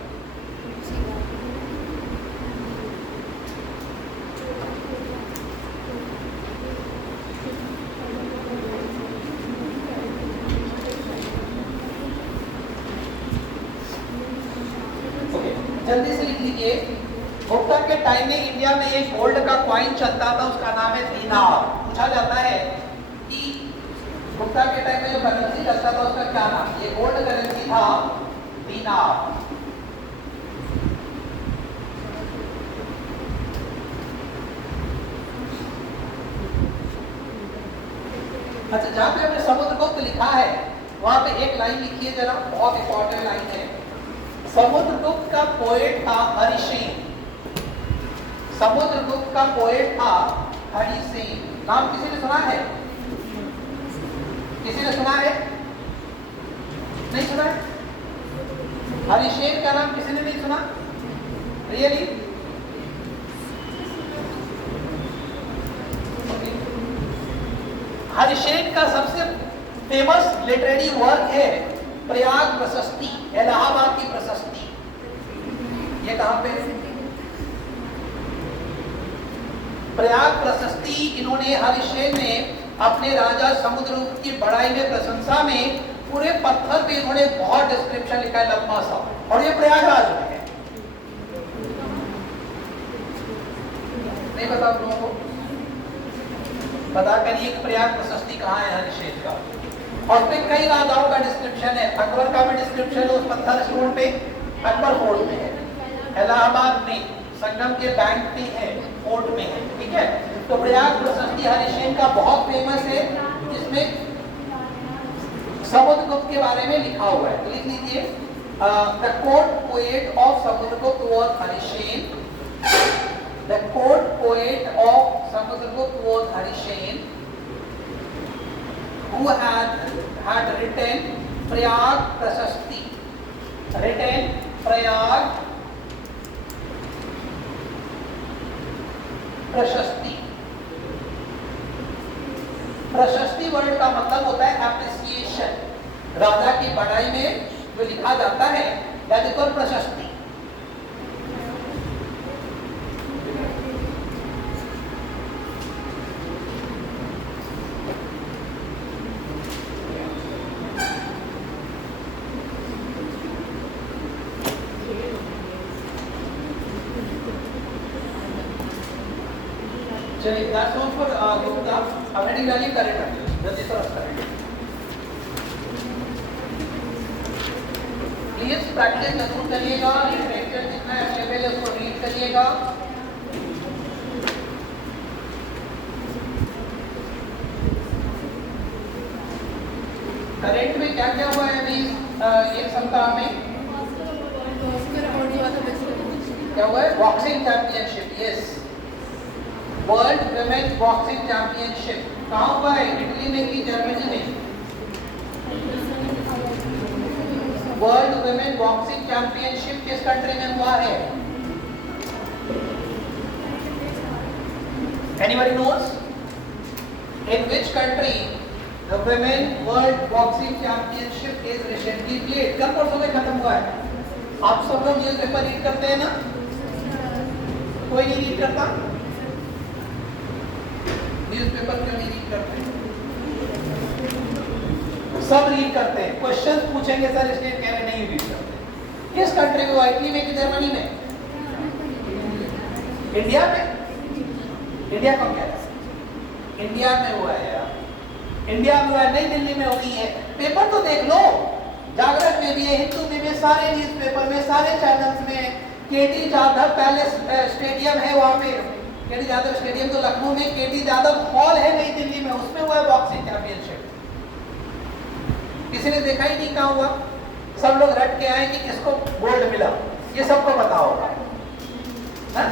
जल्दी से लिख लीजिए। गुप्ता के टाइम में इंडिया में एक गोल्ड का कॉइन चलता था, उसका नाम है दीनार। पूछा जाता है कि गुप्ता के टाइम में जो करेंसी चलता था उसका क्या नाम? ये गोल्ड करेंसी था दीनार। अच्छा, जहाँ पे हमने समुद्रगुप्त लिखा है वहां पे एक लाइन लिखिए जरा, बहुत इंपॉर्टेंट लाइन है। समुद्रगुप्त का पोएट था हरिसेन। समुद्रगुप्त का पोएट था हरिसेन। नाम किसी ने सुना है? किसी ने सुना है? नहीं सुना है? हरिसेन का नाम किसी ने नहीं सुना? रियली? हरिसेन का सबसे फेमस लिटरेरी वर्क है प्रयाग प्रशस्ति, इलाहाबाद की प्रशस्ति। ये कहां पे? प्रयाग प्रशस्ति इन्होंने, हरिसेन ने अपने राजा समुद्रगुप्त की बड़ाई में, प्रशंसा में पूरे पत्थर पे इन्होंने बहुत डिस्क्रिप्शन लिखा है, लंबा सा, और ये प्रयागराज में है। नहीं पता आप लोगों को? पता करिए कि प्रयाग प्रशस्ति कहाँ है हरिसेन का। और उसमें कई राजाओं का डिस्क्रिप्शन है। अकबर का भी डिस्क्रिप्शन है उस पत्थर स्टोन पे, अकबर फोर्ट में है, इलाहाबाद में संगम के बैंक पे है, फोर्ट में है, ठीक है। तो प्रयाग प्रशस्ति हरिसेन का बहुत फेमस है, जिसमें समुद्रगुप्त के बारे में लिखा हुआ है। तो लिख लीजिए, the court poet of Samudragupta was Harisena. The court poet of Samudragupta was Harisein, who had written Prayag Prashasti. Written Prayag Prashasti. प्रशस्ति वर्ड का मतलब होता है एप्रिसिएशन। राजा की बड़ाई में जो लिखा जाता है या देखो प्रशस्ति। चलिए, that's all for Gupta. अब हेडिंग डालिए करंट अफेयर्स, जल्दी से रस करेंगे। प्लीज प्रैक्टिस जरूर करिएगा, लिटरेचर जितना अवेलेबल है उसको रीड करिएगा। करंट में क्या क्या हुआ है अभी एक सप्ताह में? क्या हुआ है? Boxing championship, yes, world women boxing championship. कहाँ हुआ है? इटली में कि जर्मनी में? वर्ल्ड विमेन बॉक्सिंग चैंपियनशिप किस कंट्री में हुआ है? Anybody knows? In which country the women world boxing championship is recently played? कल परसों में खत्म हुआ है। आप सब लोग न्यूज पेपर रीड करते हैं ना? कोई नहीं रीड करता? न्यूज़पेपर क्यों नहीं रीड करते? सब रीड करते हैं। क्वेश्चंस पूछेंगे सर इसलिए कह रहे नहीं रीड करते। किस कंट्री में हुआ? इटली में कि जर्मनी में? इंडिया में? इंडिया कौन कह रहा है? इंडिया में हुआ है यार, इंडिया में हुआ है, नई दिल्ली में हुई है। पेपर तो देख लो, जागरण में भी है, हिंदू में भी, सारे न्यूज़पेपर में, सारे चैनल्स में। केटी जाधव पैलेस स्टेडियम है वहां पे, केटी जाधव स्टेडियम तो लखनऊ में, केटी जाधव हॉल है नई दिल्ली में, उसमें हुआ है बॉक्सिंग चैंपियनशिप। किसी ने देखा ही नहीं कहाँ हुआ, सब लोग रट के आए कि किसको गोल्ड मिला, ये सबको पता होगा ना,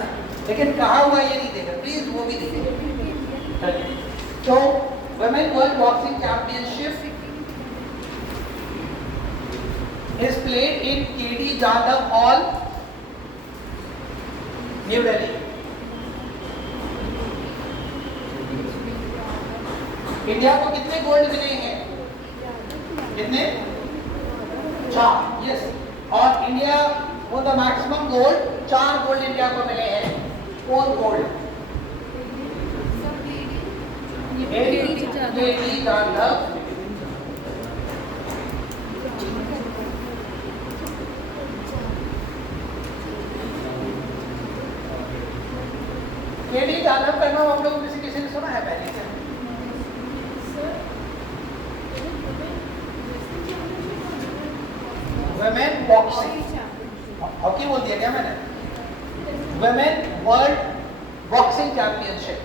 लेकिन कहाँ हुआ ये नहीं देखा। प्लीज वो भी देखिए। तो women world boxing championship is played in KD Jadhav Hall, New Delhi. India को कितने गोल्ड मिले हैं? कितने? 4, यस। और इंडिया वो the maximum gold, 4 gold India को मिले हैं। 4 gold. KD Jadhav KD Jadhav का नाम हम लोग किसी ने सुना है पहले क्या? वुमेन बॉक्सिंग, हॉकी बोल दिया क्या मैंने? Women world boxing championship,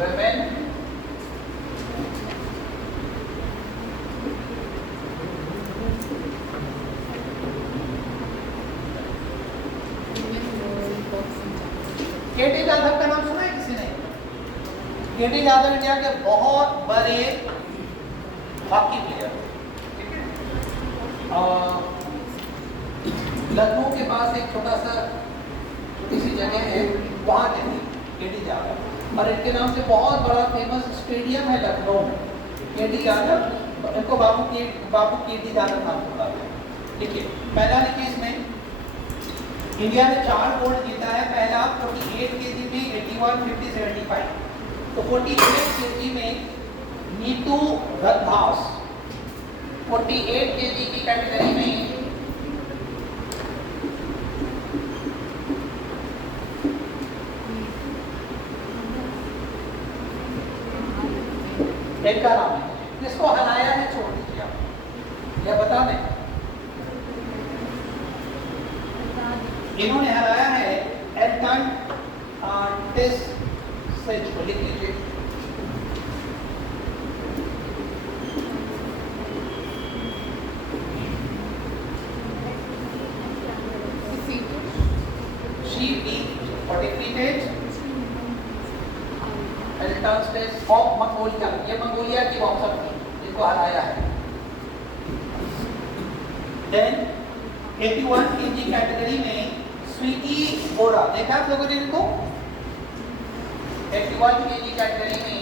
women KT Jadhav का नाम सुना है किसी ने? केटी जाधव इंडिया के बहुत बड़े हॉकी प्लेयर, ठीक है। लखनऊ के पास एक छोटा सा छोटी सी जगह है, वहाँ के थे केटी जाधव, और इनके नाम से बहुत बड़ा फेमस स्टेडियम है लखनऊ में, केटी जाधव। इनको बाबू केटी जाधव नाम से बुलाते हैं। देखिए पहला लिखिए इसमें, इंडिया ने 4 गोल्ड जीता है। पहला 48 केजी में 81, 50, 75। तो 48 केजी में नीतू रंधास, 48 केजी की कैटेगरी में इनका नाम है। किसको हराया है छोड़ दीजिए आप, या बता दें। इन्होंने हराया है एल्टन टेस्ट से, लिख लीजिए। She defeated एल्टन टेस्ट ऑफ मंगोलिया, ये मंगोलिया की बॉक्सर थी जिनको हराया है। देन 81 केजी कैटेगरी में स्वीटी बोरा, देखा आप लोगों ने इनको? 81 केजी कैटेगरी में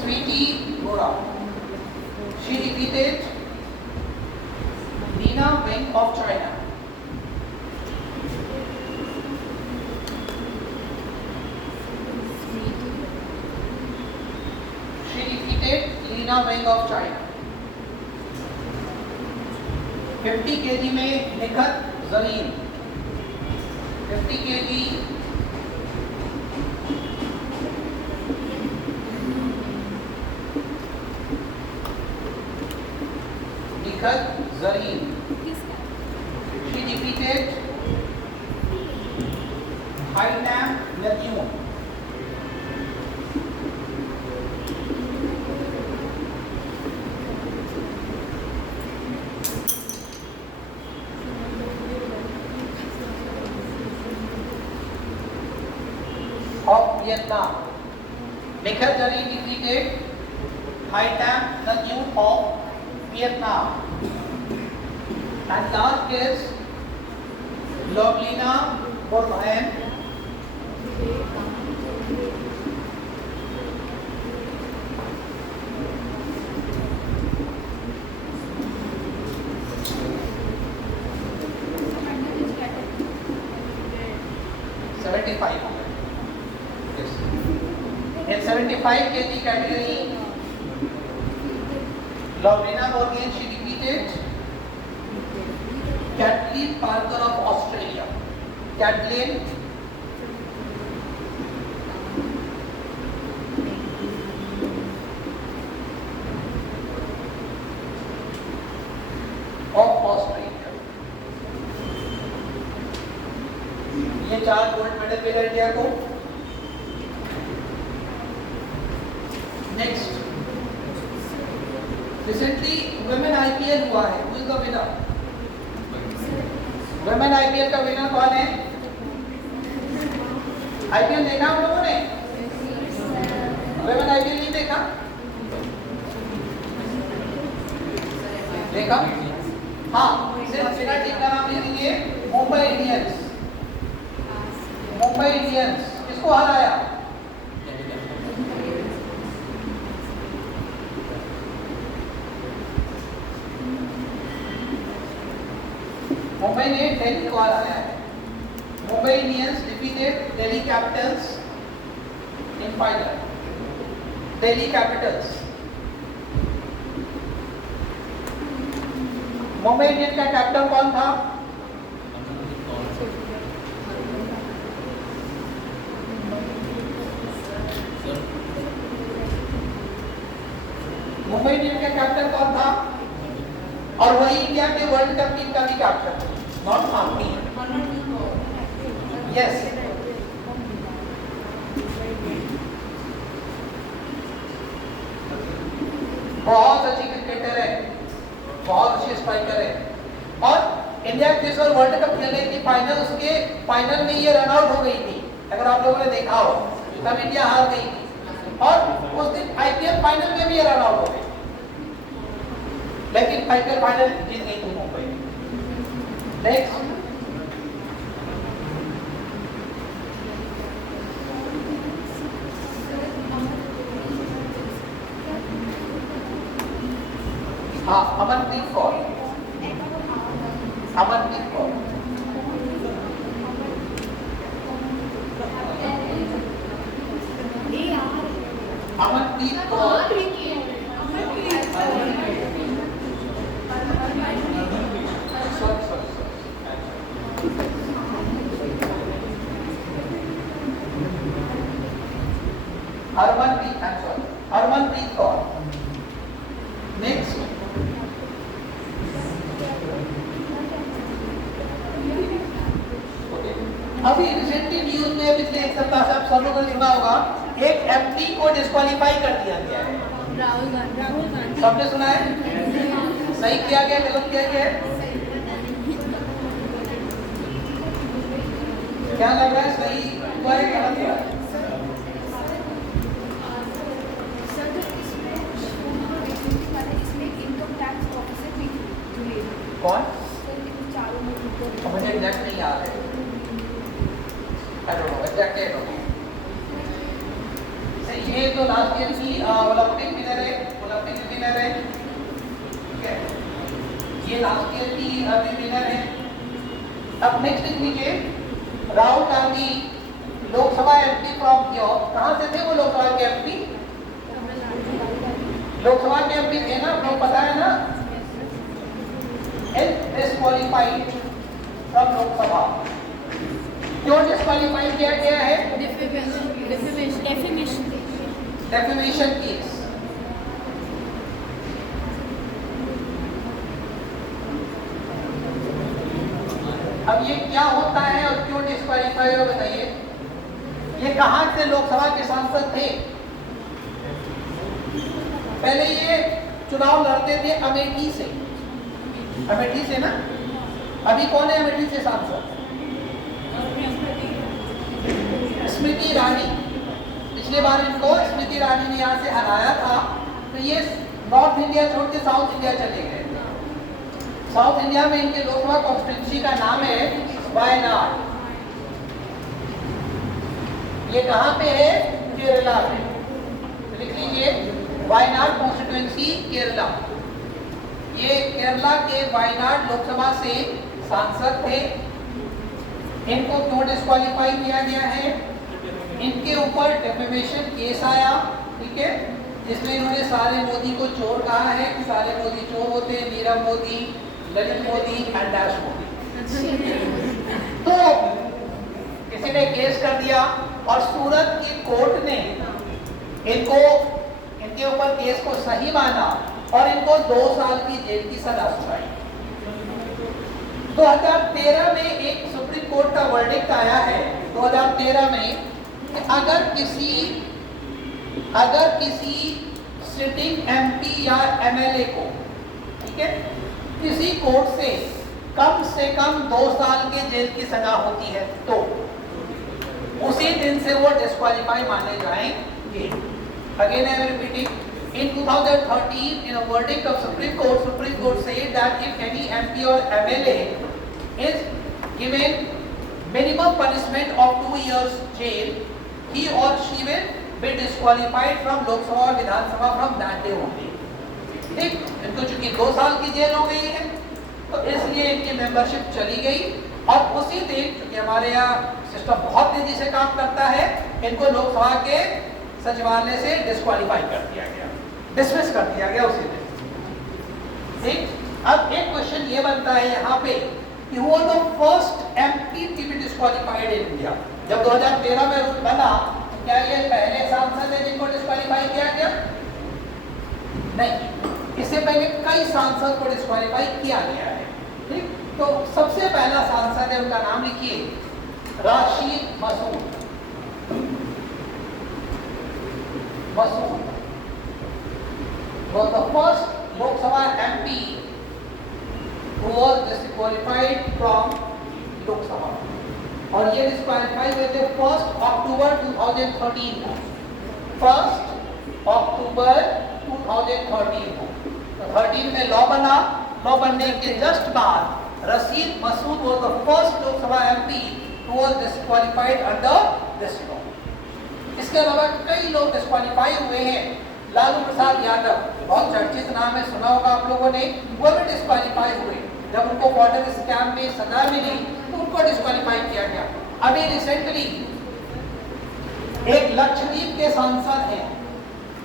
स्वीटी बोरा, she defeated Nina Wang of China. She defeated Lina Wang of China. 50 KG में Nikhat Zareen, 50 KG Nikhat Zareen, she defeated Hainam Nadyum. of Vietnam. Nikhil Jari defeated Haitham Nadyum of Vietnam. And last is Lovelina Bornheim in 75 kg category. Lovelina Bornheim, she defeated Kathleen Parker of Australia. Kathleen of Australia. ये 4 गोल्ड मेडल मिला इंडिया को। नेक्स्ट, रिसेंटली वुमेन आईपीएल हुआ है, who is the winner? Women IPL का विनर कौन है? आईपीएल देखा आप लोगों ने? वुमेन आईपीएल नहीं देखा? देखा? हाँ, सिर्फ मेरा टीम का नाम ले लीजिए, मुंबई इंडियंस। मुंबई इंडियंस किसको हराया? मुंबई ने दिल्ली को हराया है। Mumbai Indians defeated Delhi Capitals in final. Delhi Capitals. Mumbai Indians का कैप्टन कौन था? मुंबई इंडियंस का कैप्टन कौन था? और वही इंडिया के वर्ल्ड कप टीम का भी कैप्टन, नॉट मार्टी। यस, बहुत अच्छी क्रिकेटर है, बहुत अच्छे स्ट्राइकर है। और इंडिया जिस बार वर्ल्ड कप खेल रही थी फाइनल, उसके फाइनल में ये रन आउट हो गई थी, अगर आप लोगों ने देखा हो, तब इंडिया हार गई थी। और उस दिन आईपीएल फाइनल में भी ये रन आउट हो गई, लेकिन आईपीएल फाइनल जीत गई थी मुंबई। नेक्स्ट, हाँ, अमनप्रीत कौर, अमनप्रीत कौर, अमनप्रीत कौर, हरमनप्रीत कौर। नेक्स्ट, अभी रिसेंटली न्यूज में पिछले एक सप्ताह से आप सब लोगों ने सुना होगा, एक एमपी को डिस्क्वालीफाई कर दिया गया है। राहुल गांधी। सबने सुना है? सही किया गया, गलत किया गया है? क्या लग रहा है, सही हुआ है, गलत हुआ है? कौन? मुझे एग्जैक्ट नहीं याद है। I don't know, exactly I don't know. ये तो लास्ट ईयर की ओलंपिक विनर है, ओलंपिक विनर है, ठीक है? ये लास्ट ईयर की विनर है। अब नेक्स्ट लिख लीजिए, Rahul Gandhi Lok Sabha MP from your, कहाँ से थे वो लोकसभा के एमपी? लोकसभा के एमपी थे ना, आपको पता है ना? Disqualified from Lok Sabha. क्यों डिस्क्वालीफाई किया गया है? Defamation case. अब ये क्या होता है और क्यों डिस्क्वालीफाई हो, बताइए। ये कहां से लोकसभा के सांसद थे? पहले ये चुनाव लड़ते थे अमेठी से, अमेठी से ना। अभी कौन है अमेठी से सांसद? स्मृति ईरानी। पिछले बार इनको स्मृति ईरानी ने यहाँ से हराया था, तो ये नॉर्थ इंडिया छोड़ के साउथ इंडिया चले गए। साउथ इंडिया में इनके लोकसभा कॉन्स्टिट्यूंसी का नाम है वायनाड। ये कहाँ पे है? केरला में। लिख लीजिए, वायनाड कॉन्स्टिट्यूंसी केरला। ये केरला के वायनाड लोकसभा से सांसद थे। इनको क्यों डिस्क्वालीफाई किया गया है? इनके ऊपर डेफेमेशन केस आया, ठीक है, जिसमें इन्होंने सारे मोदी को चोर कहा है कि सारे मोदी चोर होते हैं, नीरव मोदी, ललित मोदी एंड डैश मोदी। तो किसी ने केस कर दिया और सूरत की कोर्ट ने इनको, इनके ऊपर केस को सही माना और इनको 2 साल की जेल की सजा सुनाई। 2013 में एक सुप्रीम कोर्ट का वर्डिक्ट आया है, 2013 में, अगर किसी सिटिंग एमपी या एमएलए को, ठीक है, किसी कोर्ट से कम 2 साल के जेल की सजा होती है, तो उसी दिन से वो डिस्क्वालीफाई माने जाएंगे। Again I am repeating, in 2013 in a verdict of Supreme Court said that if any MP or MLA is given minimum punishment of 2 years jail, he or she will be disqualified from Lok Sabha और Vidhan Sabha from that day only। ठीक, इनको चूंकि 2 साल की जेल हो गई है, तो इसलिए इनकी मेंबरशिप चली गई और उसी दिन, चूंकि हमारे यहाँ सिस्टम बहुत तेजी से काम करता है, इनको लोकसभा के सचिवालय से डिस्क्वालीफाई कर दिया गया, डिसमिस कर दिया गया उसी दिन। ठीक, अब एक क्वेश्चन ये बनता है यहाँ पे कि who was the first MP to be disqualified in India? जब 2013 में रूल बना, क्या ये पहले सांसद है जिनको डिस्क्वालीफाई किया गया? नहीं, इससे पहले कई सांसद को डिस्क्वालीफाई किया गया है। ठीक, तो सबसे पहला सांसद है, उनका नाम लिखिए, Rashid Masood. was the first Lok Sabha MP who was disqualified from Lok Sabha, और ये डिस्क्वालीफाई हुए थे 1 अक्टूबर 2013 को, 1 अक्टूबर 2013 को। तो 13 में लॉ बना, लॉ बनने के जस्ट बाद Rashid Masood was the first Lok Sabha MP who was disqualified under this law। इसके अलावा कई लोग डिस्क्वालीफाई हुए हैं। लालू प्रसाद यादव, बहुत चर्चित नाम है, सुना होगा आप लोगों ने, वो भी डिस्क्वालीफाई हुए। जब उनको वाटर स्कैम में सजा मिली तो उनको डिस्क्वालीफाई किया गया। अभी रिसेंटली एक लक्षद्वीप के सांसद हैं,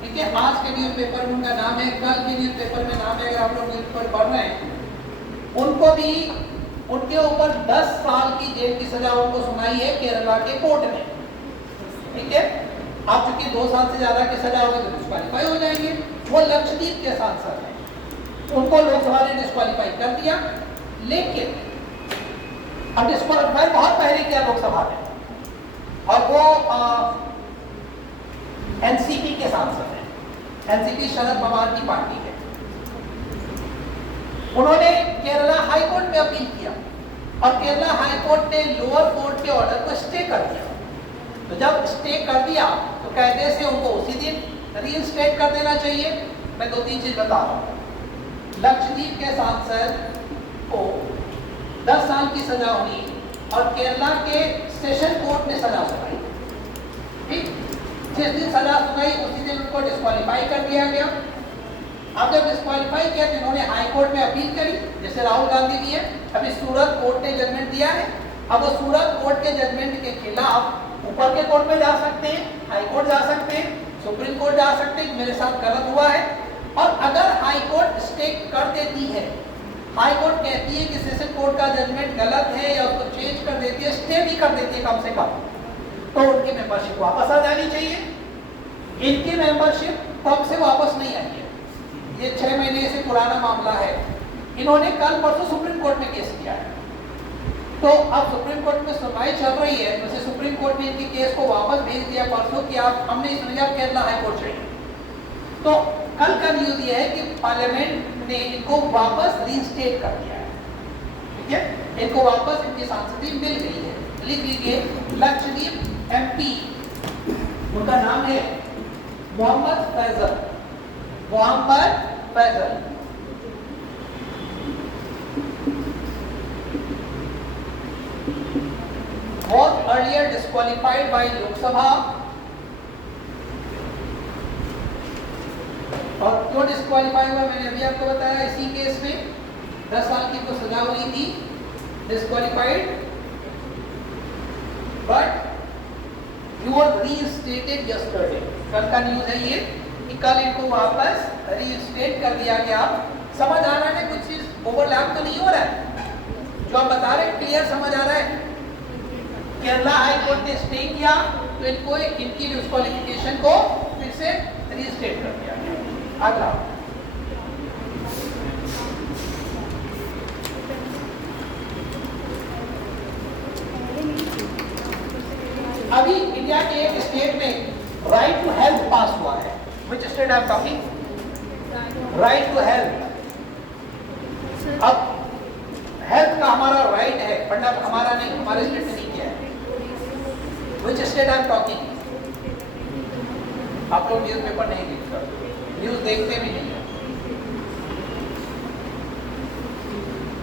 ठीक है, आज के न्यूज़पेपर में उनका नाम है, कल के न्यूज़पेपर में नाम है, अगर आप लोग न्यूज़पेपर पढ़ रहे हैं, उनको भी उनके ऊपर 10 साल की जेल की सजा उनको सुनाई है केरला के कोर्ट ने, ठीक है। आप चूंकि 2 साल से ज्यादा की सजा होगी तो डिस्क्वालीफाई हो जाएंगे। वो लक्षद्वीप के सांसद हैं, उनको लोकसभा ने डिस्क्वालीफाई कर दिया। लेकिन अब डिस्क्वालीफाई बहुत पहले किया लोकसभा ने, और वो एनसीपी के सांसद हैं, एनसीपी शरद पवार की पार्टी है। उन्होंने केरला हाई कोर्ट में अपील किया और केरला हाई कोर्ट ने लोअर कोर्ट के ऑर्डर को स्टे कर दिया। तो जब स्टे कर दिया तो कायदे से उनको उसी दिन रीइंस्टेट कर देना चाहिए। मैं 2-3 चीज बता रहा हूँ। लक्षद्वीप के सांसद को 10 साल की सजा हुई और केरला के सेशन कोर्ट ने सजा सुनाई, ठीक। जिस दिन सजा सुनाई उसी दिन उनको डिस्क्वालीफाई कर दिया गया। अब जब डिस्क्वालीफाई किया तो इन्होंने हाई कोर्ट में अपील करी, जैसे राहुल गांधी भी है। अभी सूरत कोर्ट ने जजमेंट दिया है। अब वो सूरत कोर्ट के जजमेंट के खिलाफ ऊपर के कोर्ट में जा सकते हैं, हाई कोर्ट जा सकते हैं, सुप्रीम कोर्ट जा सकते हैं, मेरे साथ गलत हुआ है। और अगर हाई कोर्ट स्टे कर देती है, हाई कोर्ट कहती है कि सेशन कोर्ट का जजमेंट गलत है या उसको चेंज कर देती है, स्टे भी कर देती है कम से कम, तो उनकी मेंबरशिप वापस आ जानी चाहिए। इनकी मेंबरशिप कब से वापस नहीं आई है, ये 6 महीने से पुराना मामला है। इन्होंने कल परसों सुप्रीम कोर्ट में केस किया है, तो अब सुप्रीम कोर्ट में सुनवाई चल रही है। वैसे सुप्रीम कोर्ट ने इनके केस को वापस भेज दिया परसों कि आप हमने सुनिए आप केरला हाई कोर्ट से। तो कल का न्यूज ये है कि पार्लियामेंट ने इनको वापस रीइंस्टेट कर दिया है, ठीक है, इनको वापस इनकी सांसदी मिल गई है। लिख लीजिए, लक्षद्वीप एमपी, उनका नाम है Mohammad Faizal, Mohammad Faizal. Was earlier disqualified by Lok Sabha। और क्यों डिस्क्वालीफाई हुआ मैंने अभी आपको बताया। इसी केस में 10 साल की को सजा हुई थी, disqualified, but you were reinstated yesterday. कल का न्यूज है ये कि कल इनको वापस रीइंस्टेट कर दिया गया। समझ आ रहा है, कुछ चीज ओवरलैप तो नहीं हो रहा है, जो आप बता रहे हैं क्लियर समझ आ रहा है। केरला हाई कोर्ट ने स्टे किया तो इनको इनकी डिस्क्वालिफिकेशन को फिर से रीस्टेट कर दिया गया। अगला, अभी इंडिया के एक स्टेट में राइट टू हेल्थ पास हुआ है। Which state I am talking? Right to health. अब हेल्थ का हमारा राइट है, वरना हमारा नहीं, हमारे स्टेट में नहीं किया है। Which state I am talking? आप लोग न्यूज पेपर नहीं रीड करते, न्यूज देखते भी नहीं है।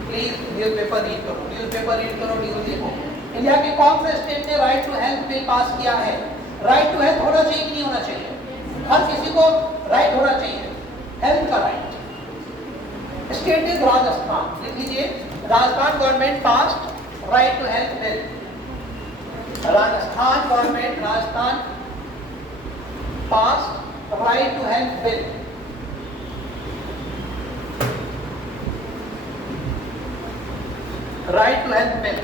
प्लीज न्यूज पेपर रीड करो, न्यूज पेपर रीड करो, न्यूज देखो। इंडिया के कौन से स्टेट ने right to health bill pass किया है? राइट टू हेल्थ होना चाहिए कि नहीं होना चाहिए? हर किसी को राइट होना चाहिए, हेल्थ का राइट। State is Rajasthan. लिख लीजिए, Rajasthan government passed right to health bill. Rajasthan government, Rajasthan passed right to health bill. Right to health bill.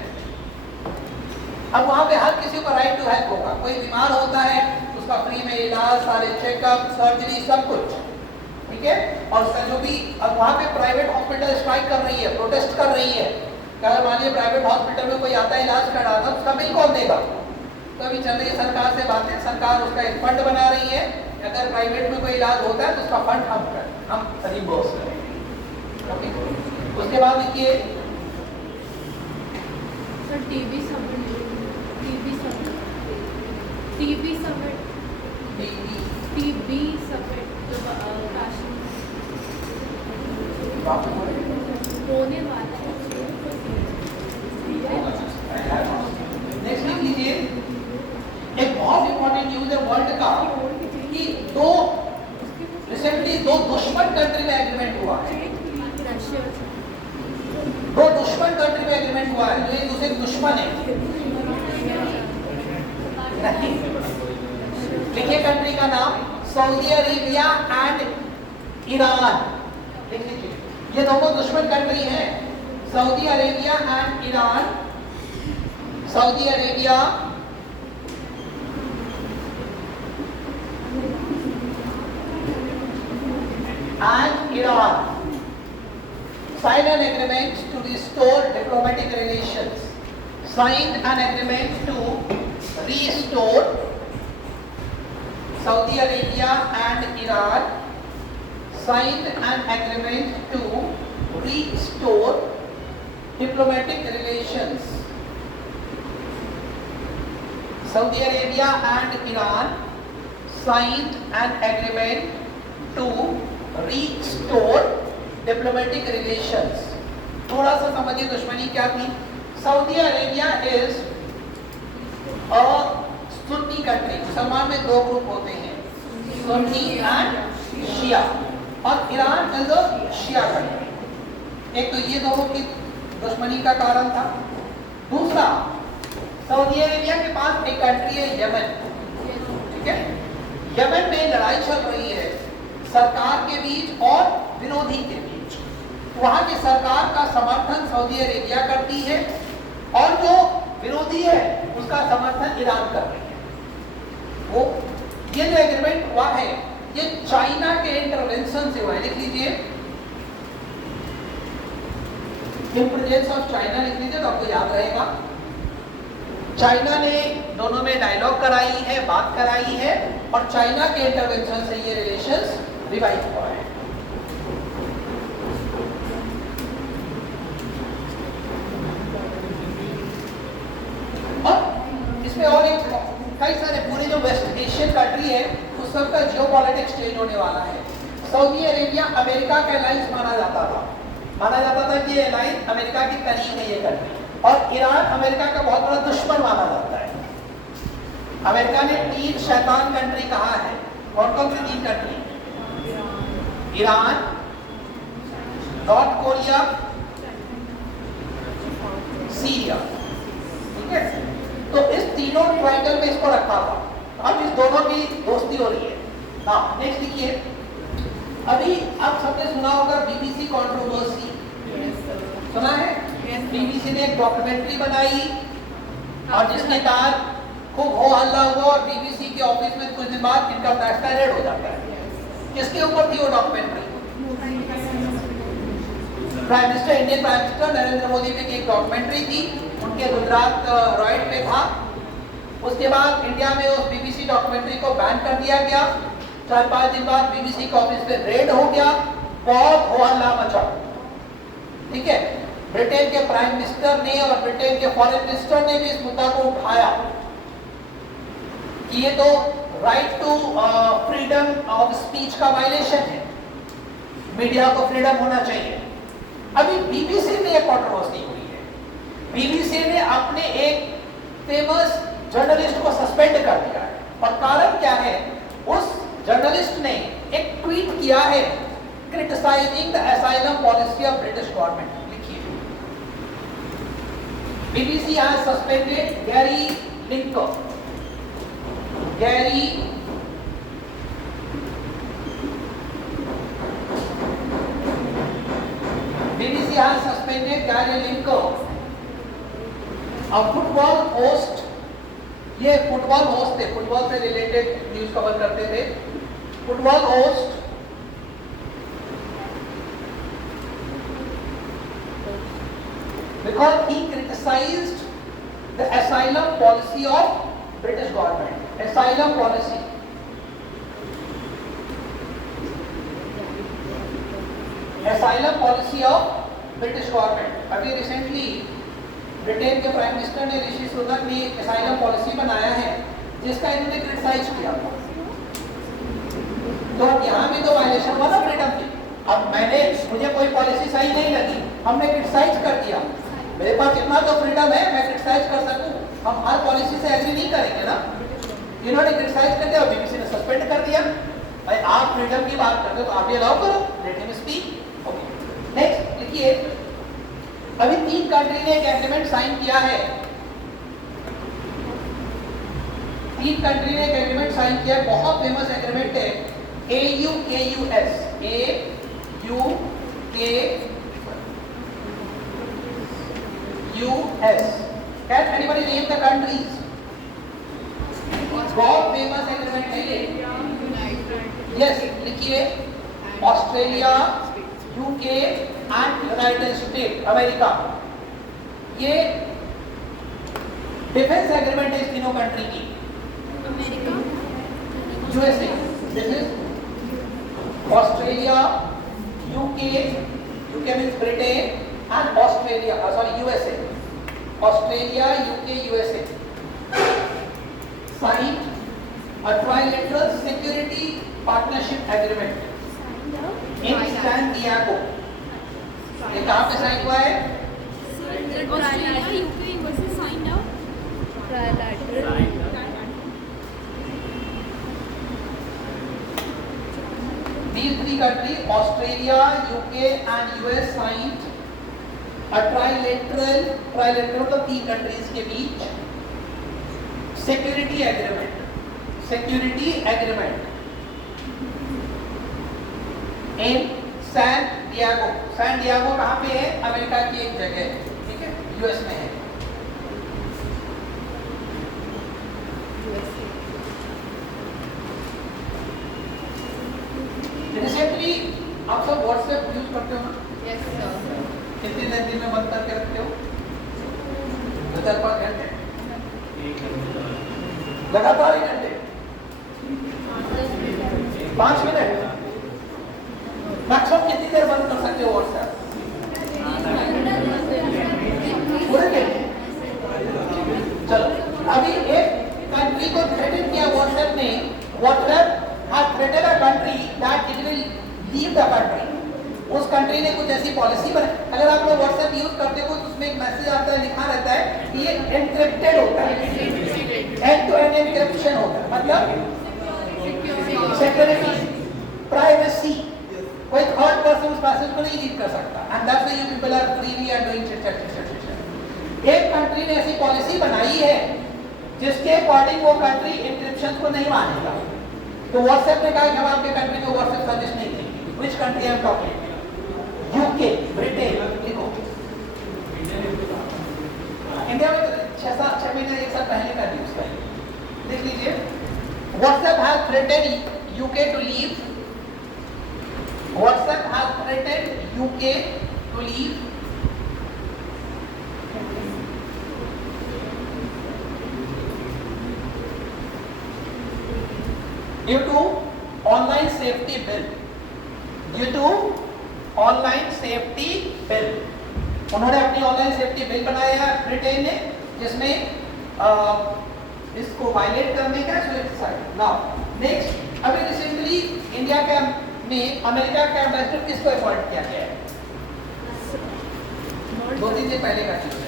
अब वहां पे हर किसी को राइट टू हेल्थ होगा। कोई बीमार होता है उसका फ्री में इलाज, सारे चेकअप, सर्जरी, सब कुछ, ठीक है। और जो भी अब वहां पे प्राइवेट हॉस्पिटल स्ट्राइक कर रही है, प्रोटेस्ट कर रही है, अगर मान लीजिए प्राइवेट हॉस्पिटल में कोई आता है इलाज कराना, उसका बिल कौन देगा? तो अभी चल रही है सरकार से बातें, सरकार उसका एक फंड बना रही है, अगर प्राइवेट में कोई इलाज होता है तो उसका फंड हम रिम्बर्स करेंगे। उसके बाद लिखिए sir TB summit TB summit TB summit TB summit जो काशी होने वाला है। नेक्स्ट लिख लीजिए एक बहुत इंपॉर्टेंट न्यूज है वर्ल्ड का कि रिसेंटली दो दुश्मन कंट्री में एग्रीमेंट हुआ है। रशिया दो दुश्मन कंट्री में एग्रीमेंट हुआ है जो एक दूसरे के दुश्मन है। नहीं, लिखिए कंट्री का नाम सऊदी अरेबिया एंड ईरान। लिख लीजिए ये दोनों दुश्मन कंट्री हैं, Saudi Arabia and Iran. Saudi Arabia and Iran signed an agreement to restore diplomatic relations. Signed an agreement to restore Saudi Arabia and Iran signed an agreement to restore diplomatic relations. Saudi Arabia and Iran signed an agreement to restore diplomatic relations. थोड़ा सा समझिए दुश्मनी क्या थी। Saudi Arabia is a Sunni country. मुसलमान में दो ग्रुप होते हैं, सुन्नी एंड शिया, और Iran is a Shia country. एक तो ये दोनों की दुश्मनी का कारण था। दूसरा, सऊदी अरेबिया के पास एक कंट्री है यमन, ठीक है। यमन में लड़ाई चल रही है सरकार के बीच और विरोधी के बीच। वहां की सरकार का समर्थन सऊदी अरेबिया करती है और जो विरोधी है उसका समर्थन ईरान कर रही है। वो ये जो एग्रीमेंट हुआ है ये चाइना के इंटरवेंशन से हुआ है। लिख लीजिए इन प्रेजेंस ऑफ चाइना, लिख लीजिए तो आपको याद रहेगा। चाइना ने दोनों में डायलॉग कराई है, बात कराई है, और चाइना के इंटरवेंशन से ये रिलेशंस रिवाइव हुआ है। और इसमें और एक कई सारे पूरे जो वेस्ट एशियन कंट्री है उस सब का जियोपॉलिटिक्स चेंज होने वाला है। सऊदी अरेबिया अमेरिका का अलायंस माना जाता था कि ये अलायंस अमेरिका की करीब है ये कंट्री, और ईरान अमेरिका का बहुत बड़ा दुश्मन माना जाता है। अमेरिका ने 3 शैतान कंट्री कहा है। कौन कौन सी 3 country? Iran, north Korea, Syria, ठीक है। तो इस तीनों ट्रायंगल में इसको रखा था। अब इस दोनों की दोस्ती हो रही है। हाँ, नेक्स्ट लिखिए। अभी आप सबने सुना होगा बीबीसी कंट्रोवर्सी, सुना है? बीबीसी ने एक डॉक्यूमेंट्री बनाई और जिसके तहत खूब हो हल्ला हुआ और बीबीसी के ऑफिस में कुछ दिन बाद इनका टैक्स रेड हो जाता है। किसके ऊपर थी वो documentary? Prime minister, Indian prime minister Narendra Modi पे की एक डॉक्यूमेंट्री थी। उनके गुजरात रॉयड में था। उसके बाद इंडिया में उस बीबीसी डॉक्यूमेंट्री को बैन कर दिया गया। 4-5 दिन बाद बीबीसी के ऑफिस पे रेड हो गया, बहुत हो हल्ला मचा, ठीक है। ब्रिटेन के प्राइम मिनिस्टर ने और ब्रिटेन के फॉरेन मिनिस्टर ने भी इस मुद्दा को उठाया कि ये तो right to freedom of speech का वायलेशन है, मीडिया को फ्रीडम होना चाहिए। अभी बीबीसी में एक कंट्रोवर्सी हुई है। बीबीसी ने अपने एक फेमस जर्नलिस्ट को सस्पेंड कर दिया है, और कारण क्या है? उस जर्नलिस्ट ने एक ट्वीट किया है criticising the asylum policy of British government. लिखिए, BBC has suspended Gary Lineker. Gary BBC has suspended Gary Lineker, a football host। ये फुटबॉल होस्ट थे, फुटबॉल से रिलेटेड न्यूज कवर करते थे। Football host because he criticized the asylum policy of British government। Asylum policy, asylum policy of British government, अभी रिसेंटली ब्रिटेन के प्राइम मिनिस्टर ने ऋषि सुनक ने असाइलम पॉलिसी बनाया है जिसका इन्होंने क्रिटिसाइज किया। तो अब यहाँ भी तो वायलेशन हुआ ना फ्रीडम की। अब मुझे कोई पॉलिसी सही नहीं लगी, हमने क्रिटिसाइज कर दिया, मेरे पास इतना तो फ्रीडम है मैं क्रिटिसाइज कर सकूं, हम हर पॉलिसी से एग्री नहीं करेंगे ना। इन्होंने क्रिटिसाइज कर दिया, बीबीसी ने सस्पेंड कर दिया। भाई आप फ्रीडम की बात करते हो तो आप भी अलाउ करो, let him speak. Okay next देखिए, अभी 3 कंट्री ने एक एग्रीमेंट साइन किया है, 3 कंट्री ने एक एग्रीमेंट साइन किया है, बहुत फेमस एग्रीमेंट है AUKUS, AUKUS। Can anybody name the countries? बहुत फेमस एग्रीमेंट है ये। यस लिखिए, Australia, UK and United State America. ये डिफेंस एग्रीमेंट है इस तीनों कंट्री की। America, USA, this is Australia, UK means Britain and Australia, sorry USA, Australia, UK, USA sign a trilateral security partnership agreement in San Diego। ये कहाँ पे साइन हुआ है? Australia, UK, USA signed out trilateral. These 3 countries, Australia, UK and US signed a trilateral मतलब 3 countries के बीच security agreement in San Diego। San Diego कहाँ पे है? अमेरिका की एक जगह है, ठीक है, यूएस में है। रिसेंटली आप सब व्हाट्सएप यूज करते हो ना? Yes sir. कितने दिन में बंद करके रखते हो? 4-5 घंटे लगातार 1 घंटे 5 मिनट मैक्सिमम कितनी देर बंद कर सकते हो व्हाट्सएप? पूरे दिन। चलो अभी एक कंट्री को थ्रेटन किया व्हाट्सएप ने, WhatsApp has threatened a country that it will leave the country. उस कंट्री ने कुछ ऐसी पॉलिसी बनाई, अगर आप लोग व्हाट्सएप यूज करते हो तो उसमें एक मैसेज आता है, लिखा रहता है कि ये एनक्रिप्टेड होता है, एंड टू एंड एनक्रिप्शन होता है, मतलब सिक्योरिटी, प्राइवेसी, कोई थर्ड पर्सन उस मैसेज को नहीं रीड कर सकता। And that's why you people are freely are doing chat. एक कंट्री ने ऐसी पॉलिसी बनाई है जिसके अकॉर्डिंग वो कंट्री एनक्रिप्शन को नहीं मानेगा। तो व्हाट्सएप ने कहा कि हम आपके कंट्री को व्हाट्सएप सजेस्ट नहीं देंगे। Which country I am talking? UK, Britain, लिखो। इंडिया में 6 महीने 1 साल पहले का न्यूज़ है, देख लीजिए। WhatsApp has threatened UK to leave, WhatsApp has threatened UK to leave due to online safety bill, due to online safety bill। उन्होंने अपनी ऑनलाइन सेफ्टी बिल बनाया है ब्रिटेन ने, जिसमें इसको वायलेट करने का सुसाइड। नाउ नेक्स्ट, अभी रिसेंटली इंडिया का में अमेरिका का एम्बेसडर किसको अपॉइंट किया गया है? 2-3 दिन पहले का चीज है।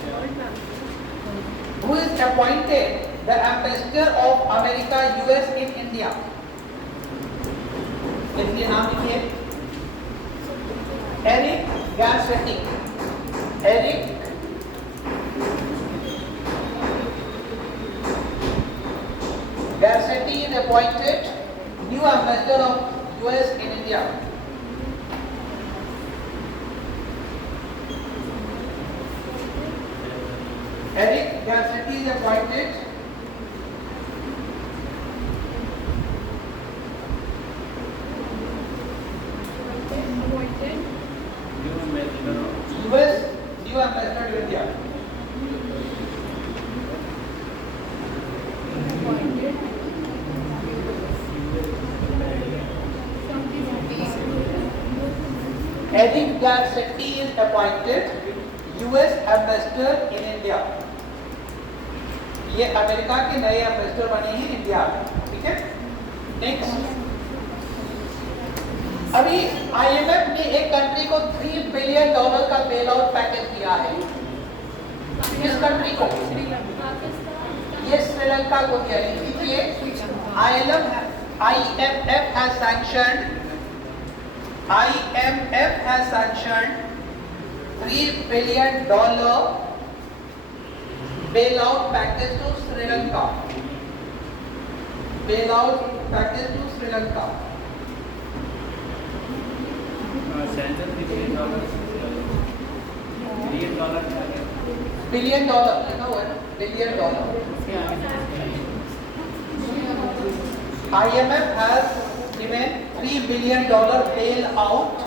Who is appointed the ambassador of America US in India? इसलिए नाम लिखिए, Eric Garcetti. Eric Garcetti is appointed new ambassador of US in India। Eric Garcetti is appointed US new ambassador to India। Eric Garcetti is appointed US ambassador in India. ये अमेरिका के नए एम्बेसडर बने हैं इंडिया में, ठीक है। नेक्स्ट, अभी IMF ने एक कंट्री को $3 बिलियन का बेल आउट पैकेज दिया है। किस कंट्री को? ये श्रीलंका को दिया। लीजिए, IMF has sanctioned $3 billion bailout package to Sri Lanka. Bailout package to Sri Lanka. $billion लिखा हुआ है ना, $billion. IMF has given $3 billion bailout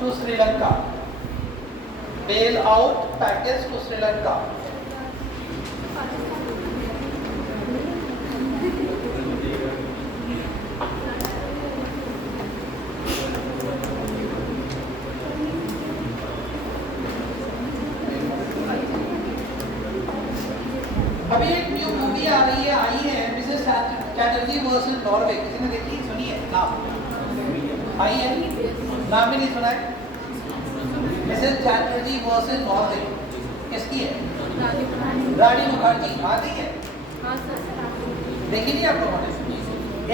to Sri Lanka. Bailout package to Sri Lanka. अभी एक न्यू मूवी आई है मिसेस चैटर्जी वर्सेस नॉर्वे। किसी ने देखी? सुनी है नाम? आई है, नाम भी नहीं सुना है। मिसेस चैटर्जी वर्सेस नॉर्वे किसकी है? रानी मुखर्जी। आ गई है? देखी नहीं आप लोगों ने?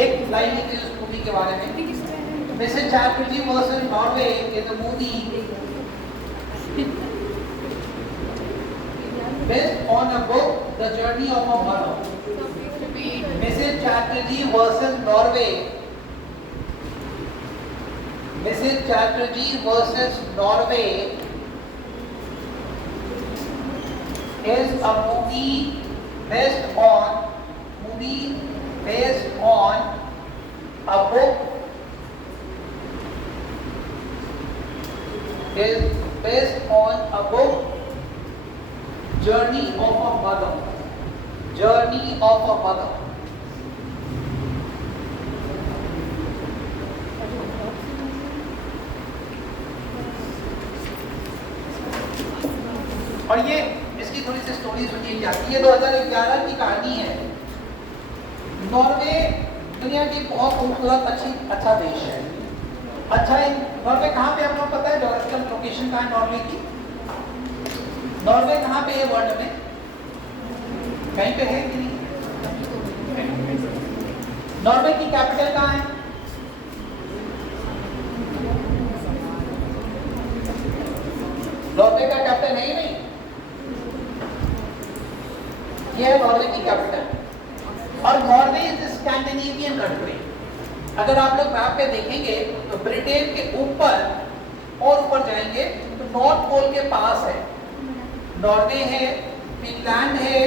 एक लाइन लिखी उस मूवी के बारे में। Mrs Chatterjee versus Norway is a movie based on a book, The Journey of a Mother. Mrs. Chatterjee versus Norway. Mrs. Chatterjee versus Norway is a movie based on a book. Is based on a book. Journey of a Mother. Journey of a Mother. और ये इसकी थोड़ी सी स्टोरी सुनिए क्या। ये 2011 की कहानी है। नॉर्वे दुनिया की बहुत खूबसूरत अच्छा देश है। अच्छा है नॉर्वे कहाँ पे आप लोग पता है? ज्योग्राफिकल लोकेशन कहाँ है नॉर्वे की? नॉर्वे कहाँ पे है वर्ल्ड में? कहीं पे है कि नहीं? नॉर्वे की कैपिटल कहाँ है? नॉर्वे का कैपिटल है ही नहीं। ये है नॉर्वे की कैपिटल। और नॉर्वे इज स्कैंडिनेवियन कंट्री। अगर आप लोग मैप पे देखेंगे तो ब्रिटेन के ऊपर और ऊपर जाएंगे तो नॉर्थ पोल के पास है। नॉर्वे है, फिनलैंड है,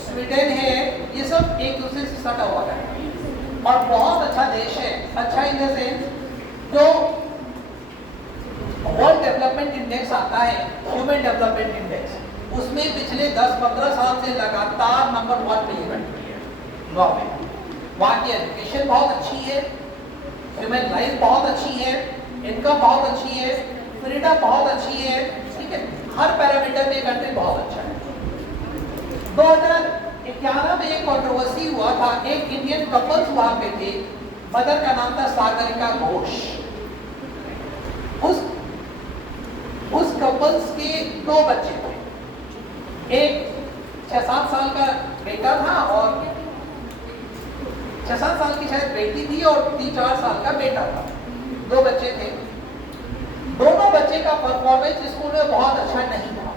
स्वीडन है, ये सब एक दूसरे से सटा हुआ है और बहुत अच्छा देश है। अच्छा इन द सेंस जो वर्ल्ड डेवलपमेंट इंडेक्स आता है, ह्यूमन डेवलपमेंट इंडेक्स, उसमें पिछले 10-15 साल से लगातार नंबर 1 पे ये कंट्री है नॉर्वे। वहाँ की एजुकेशन बहुत अच्छी है, ह्यूमन लाइफ बहुत अच्छी है, इनकम बहुत अच्छी है, फ्रीडम बहुत अच्छी है, ठीक है। हर पैरामीटर में कंट्री बहुत अच्छा है। 2011 में एक कंट्रोवर्सी हुआ था। एक इंडियन कपल्स वहां पे थे, मदर का नाम था सागरिका घोष। उस कपल्स के 2 बच्चे थे। एक 6-7 साल का बेटा था और 6-7 साल की शायद बेटी थी और 3-4 साल का बेटा था। 2 बच्चे थे। दोनों बच्चे का परफॉर्मेंस स्कूल में बहुत अच्छा नहीं था।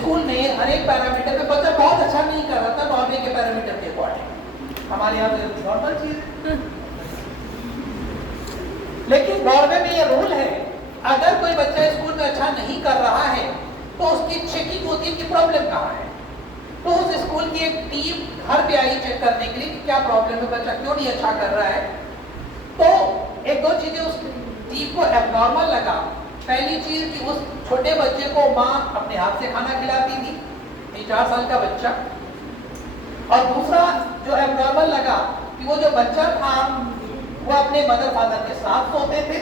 स्कूल में हर एक पैरामीटर पे बच्चा बहुत अच्छा नहीं कर रहा था नॉर्वे के पैरामीटर के अकॉर्डिंग। हमारे यहाँ नॉर्मल चीज है। लेकिन नॉर्वे में ये रूल है, अगर कोई बच्चा स्कूल में अच्छा नहीं कर रहा है तो उसकी चेकिंग होती है कि प्रॉब्लम कहाँ है। तो उस स्कूल की एक टीम घर पे आई चेक करने के लिए कि क्या प्रॉब्लम है, बच्चा क्यों नहीं अच्छा कर रहा है। तो 1-2 चीजें उस टीम को एबनॉर्मल लगा। पहली चीज कि उस छोटे बच्चे को माँ अपने हाथ से खाना खिलाती थी, 3-4 साल का बच्चा। और दूसरा जो एबनॉर्मल लगा कि वो जो बच्चा था वो अपने मदर फादर के साथ सोते थे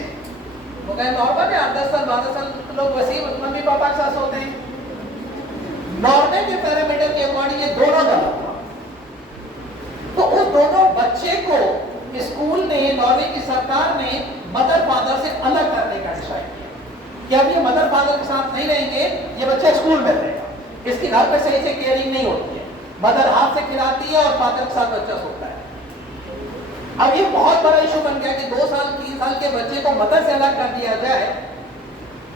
वो कहे नॉर्मल है, 10 साल 12 साल लोग वैसे ही मम्मी पापा के साथ सोते हैं। नॉर्वे के पैरामीटर के अकॉर्डिंग ये दोनों गलत था। तो उस दोनों बच्चे को स्कूल ने, नॉर्वे की सरकार ने मदर फादर से अलग करने का डिसाइड किया कि अब ये मदर फादर के साथ नहीं रहेंगे, ये बच्चा स्कूल में रहेगा। इसके घर पे सही से केयरिंग नहीं होती है, मदर हाथ से खिलाती है और फादर के साथ बच्चा सोता है। अब ये बहुत बड़ा इशू बन गया कि 2 साल 3 साल के बच्चे को मदर से अलग कर दिया जाए।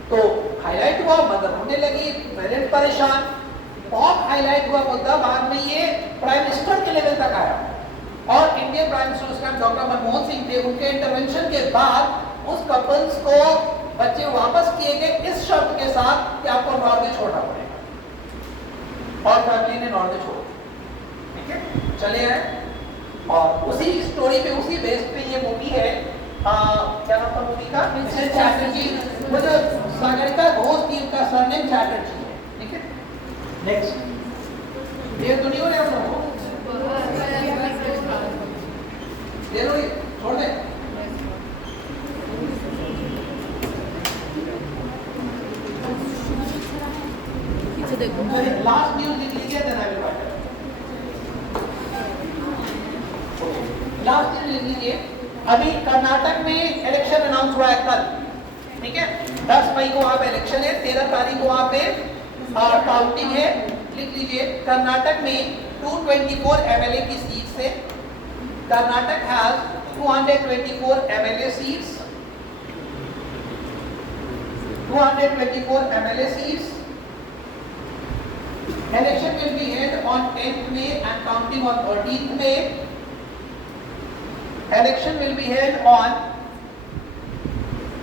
तो हाईलाइट हुआ, मदर होने लगी, पेरेंट परेशान, बहुत हाईलाइट हुआ मुद्दा। बाद में ये प्राइम मिनिस्टर के लेवल तक आया और इंडियन प्राइम मिनिस्टर उस टाइम डॉक्टर मनमोहन सिंह थे। उनके इंटरवेंशन के बाद उस कपल्स को बच्चे वापस किए गए इस शर्त के साथ कि आपको नॉर्वे छोड़ना पड़ेगा, और फैमिली ने नॉर्वे छोड़ दिया। ठीक है, चले आए। और उसी स्टोरी पे, उसी बेस पे ये मूवी है, क्या नाम था मूवी का? मिस्टर चैटर्जी। वो जो सागरिका घोष थी, उनका सरनेम चैटर्जी है। ठीक है, नेक्स्ट। ये तो नहीं हो रहा हम लोगों को, ले लो, ये छोड़ दे। पीछे देखो। लास्ट न्यूज लिख लीजिए, then I will write. Last news लिख लीजिए। अभी कर्नाटक में इलेक्शन अनाउंस हुआ है कल। ठीक है, 10 मई को वहां पे इलेक्शन है, 13 तारीख को वहां पे काउंटिंग है। लिख लीजिए, कर्नाटक में 224 एमएलए की सीट से Karnataka has 224 MLA seats, 224 MLA seats. Election will be held on 10th May and counting on 13th May. Election will be held on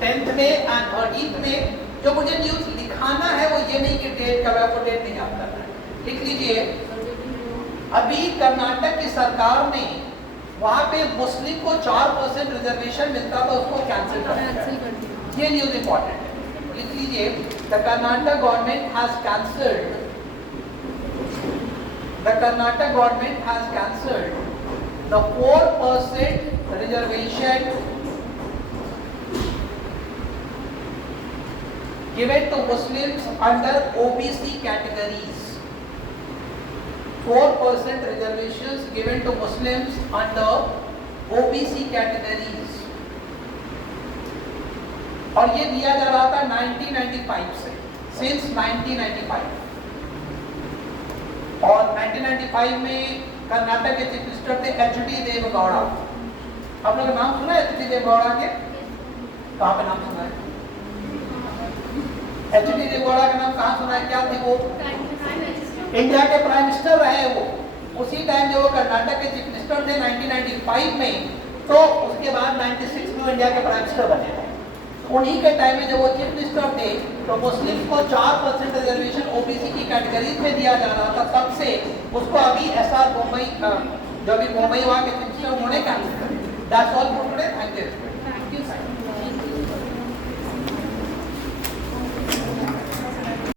10th May and 13th May. जो मुझे न्यूज दिखाना है वो ये नहीं कि डेट कब है, आपको डेट नहीं याद करना है। लिख लीजिए, अभी कर्नाटक की सरकार ने वहां पे मुस्लिम को 4% रिजर्वेशन मिलता था, उसको कैंसिल कर दिया। ये न्यूज इंपॉर्टेंट है, लिख लीजिए। The Karnataka government has cancelled The Karnataka government has cancelled the 4% reservation given to Muslims under OBC categories. 4% reservations given to Muslims under OBC categories. और ये दिया जा रहा था 1995 से, since 1995। और 1995 में कर्नाटक के चीफ मिनिस्टर थे एच.डी. देवेगौड़ा। आप लोगों ने नाम सुना है एच.डी. देवेगौड़ा के? कहाँ पे नाम सुना है? एच.डी. देवेगौड़ा का नाम कहाँ सुना है? क्या थे वो? इंडिया के प्राइम मिनिस्टर रहे वो। उसी टाइम जो वो कर्नाटक के चीफ मिनिस्टर थे 1995 में, तो उसके बाद 96 में इंडिया के प्राइम मिनिस्टर बने थे। उन्हीं के टाइम में जब वो चीफ मिनिस्टर थे तो मुस्लिम को 4% रिजर्वेशन ओबीसी की कैटेगरीज में दिया जा रहा था। तब से उसको अभी एसआर मुंबई, जो भी मुंबई वहाँ के चीफ मिनिस्टर, उन्होंने कैंसिल कर दिया। That's all for today, thank you.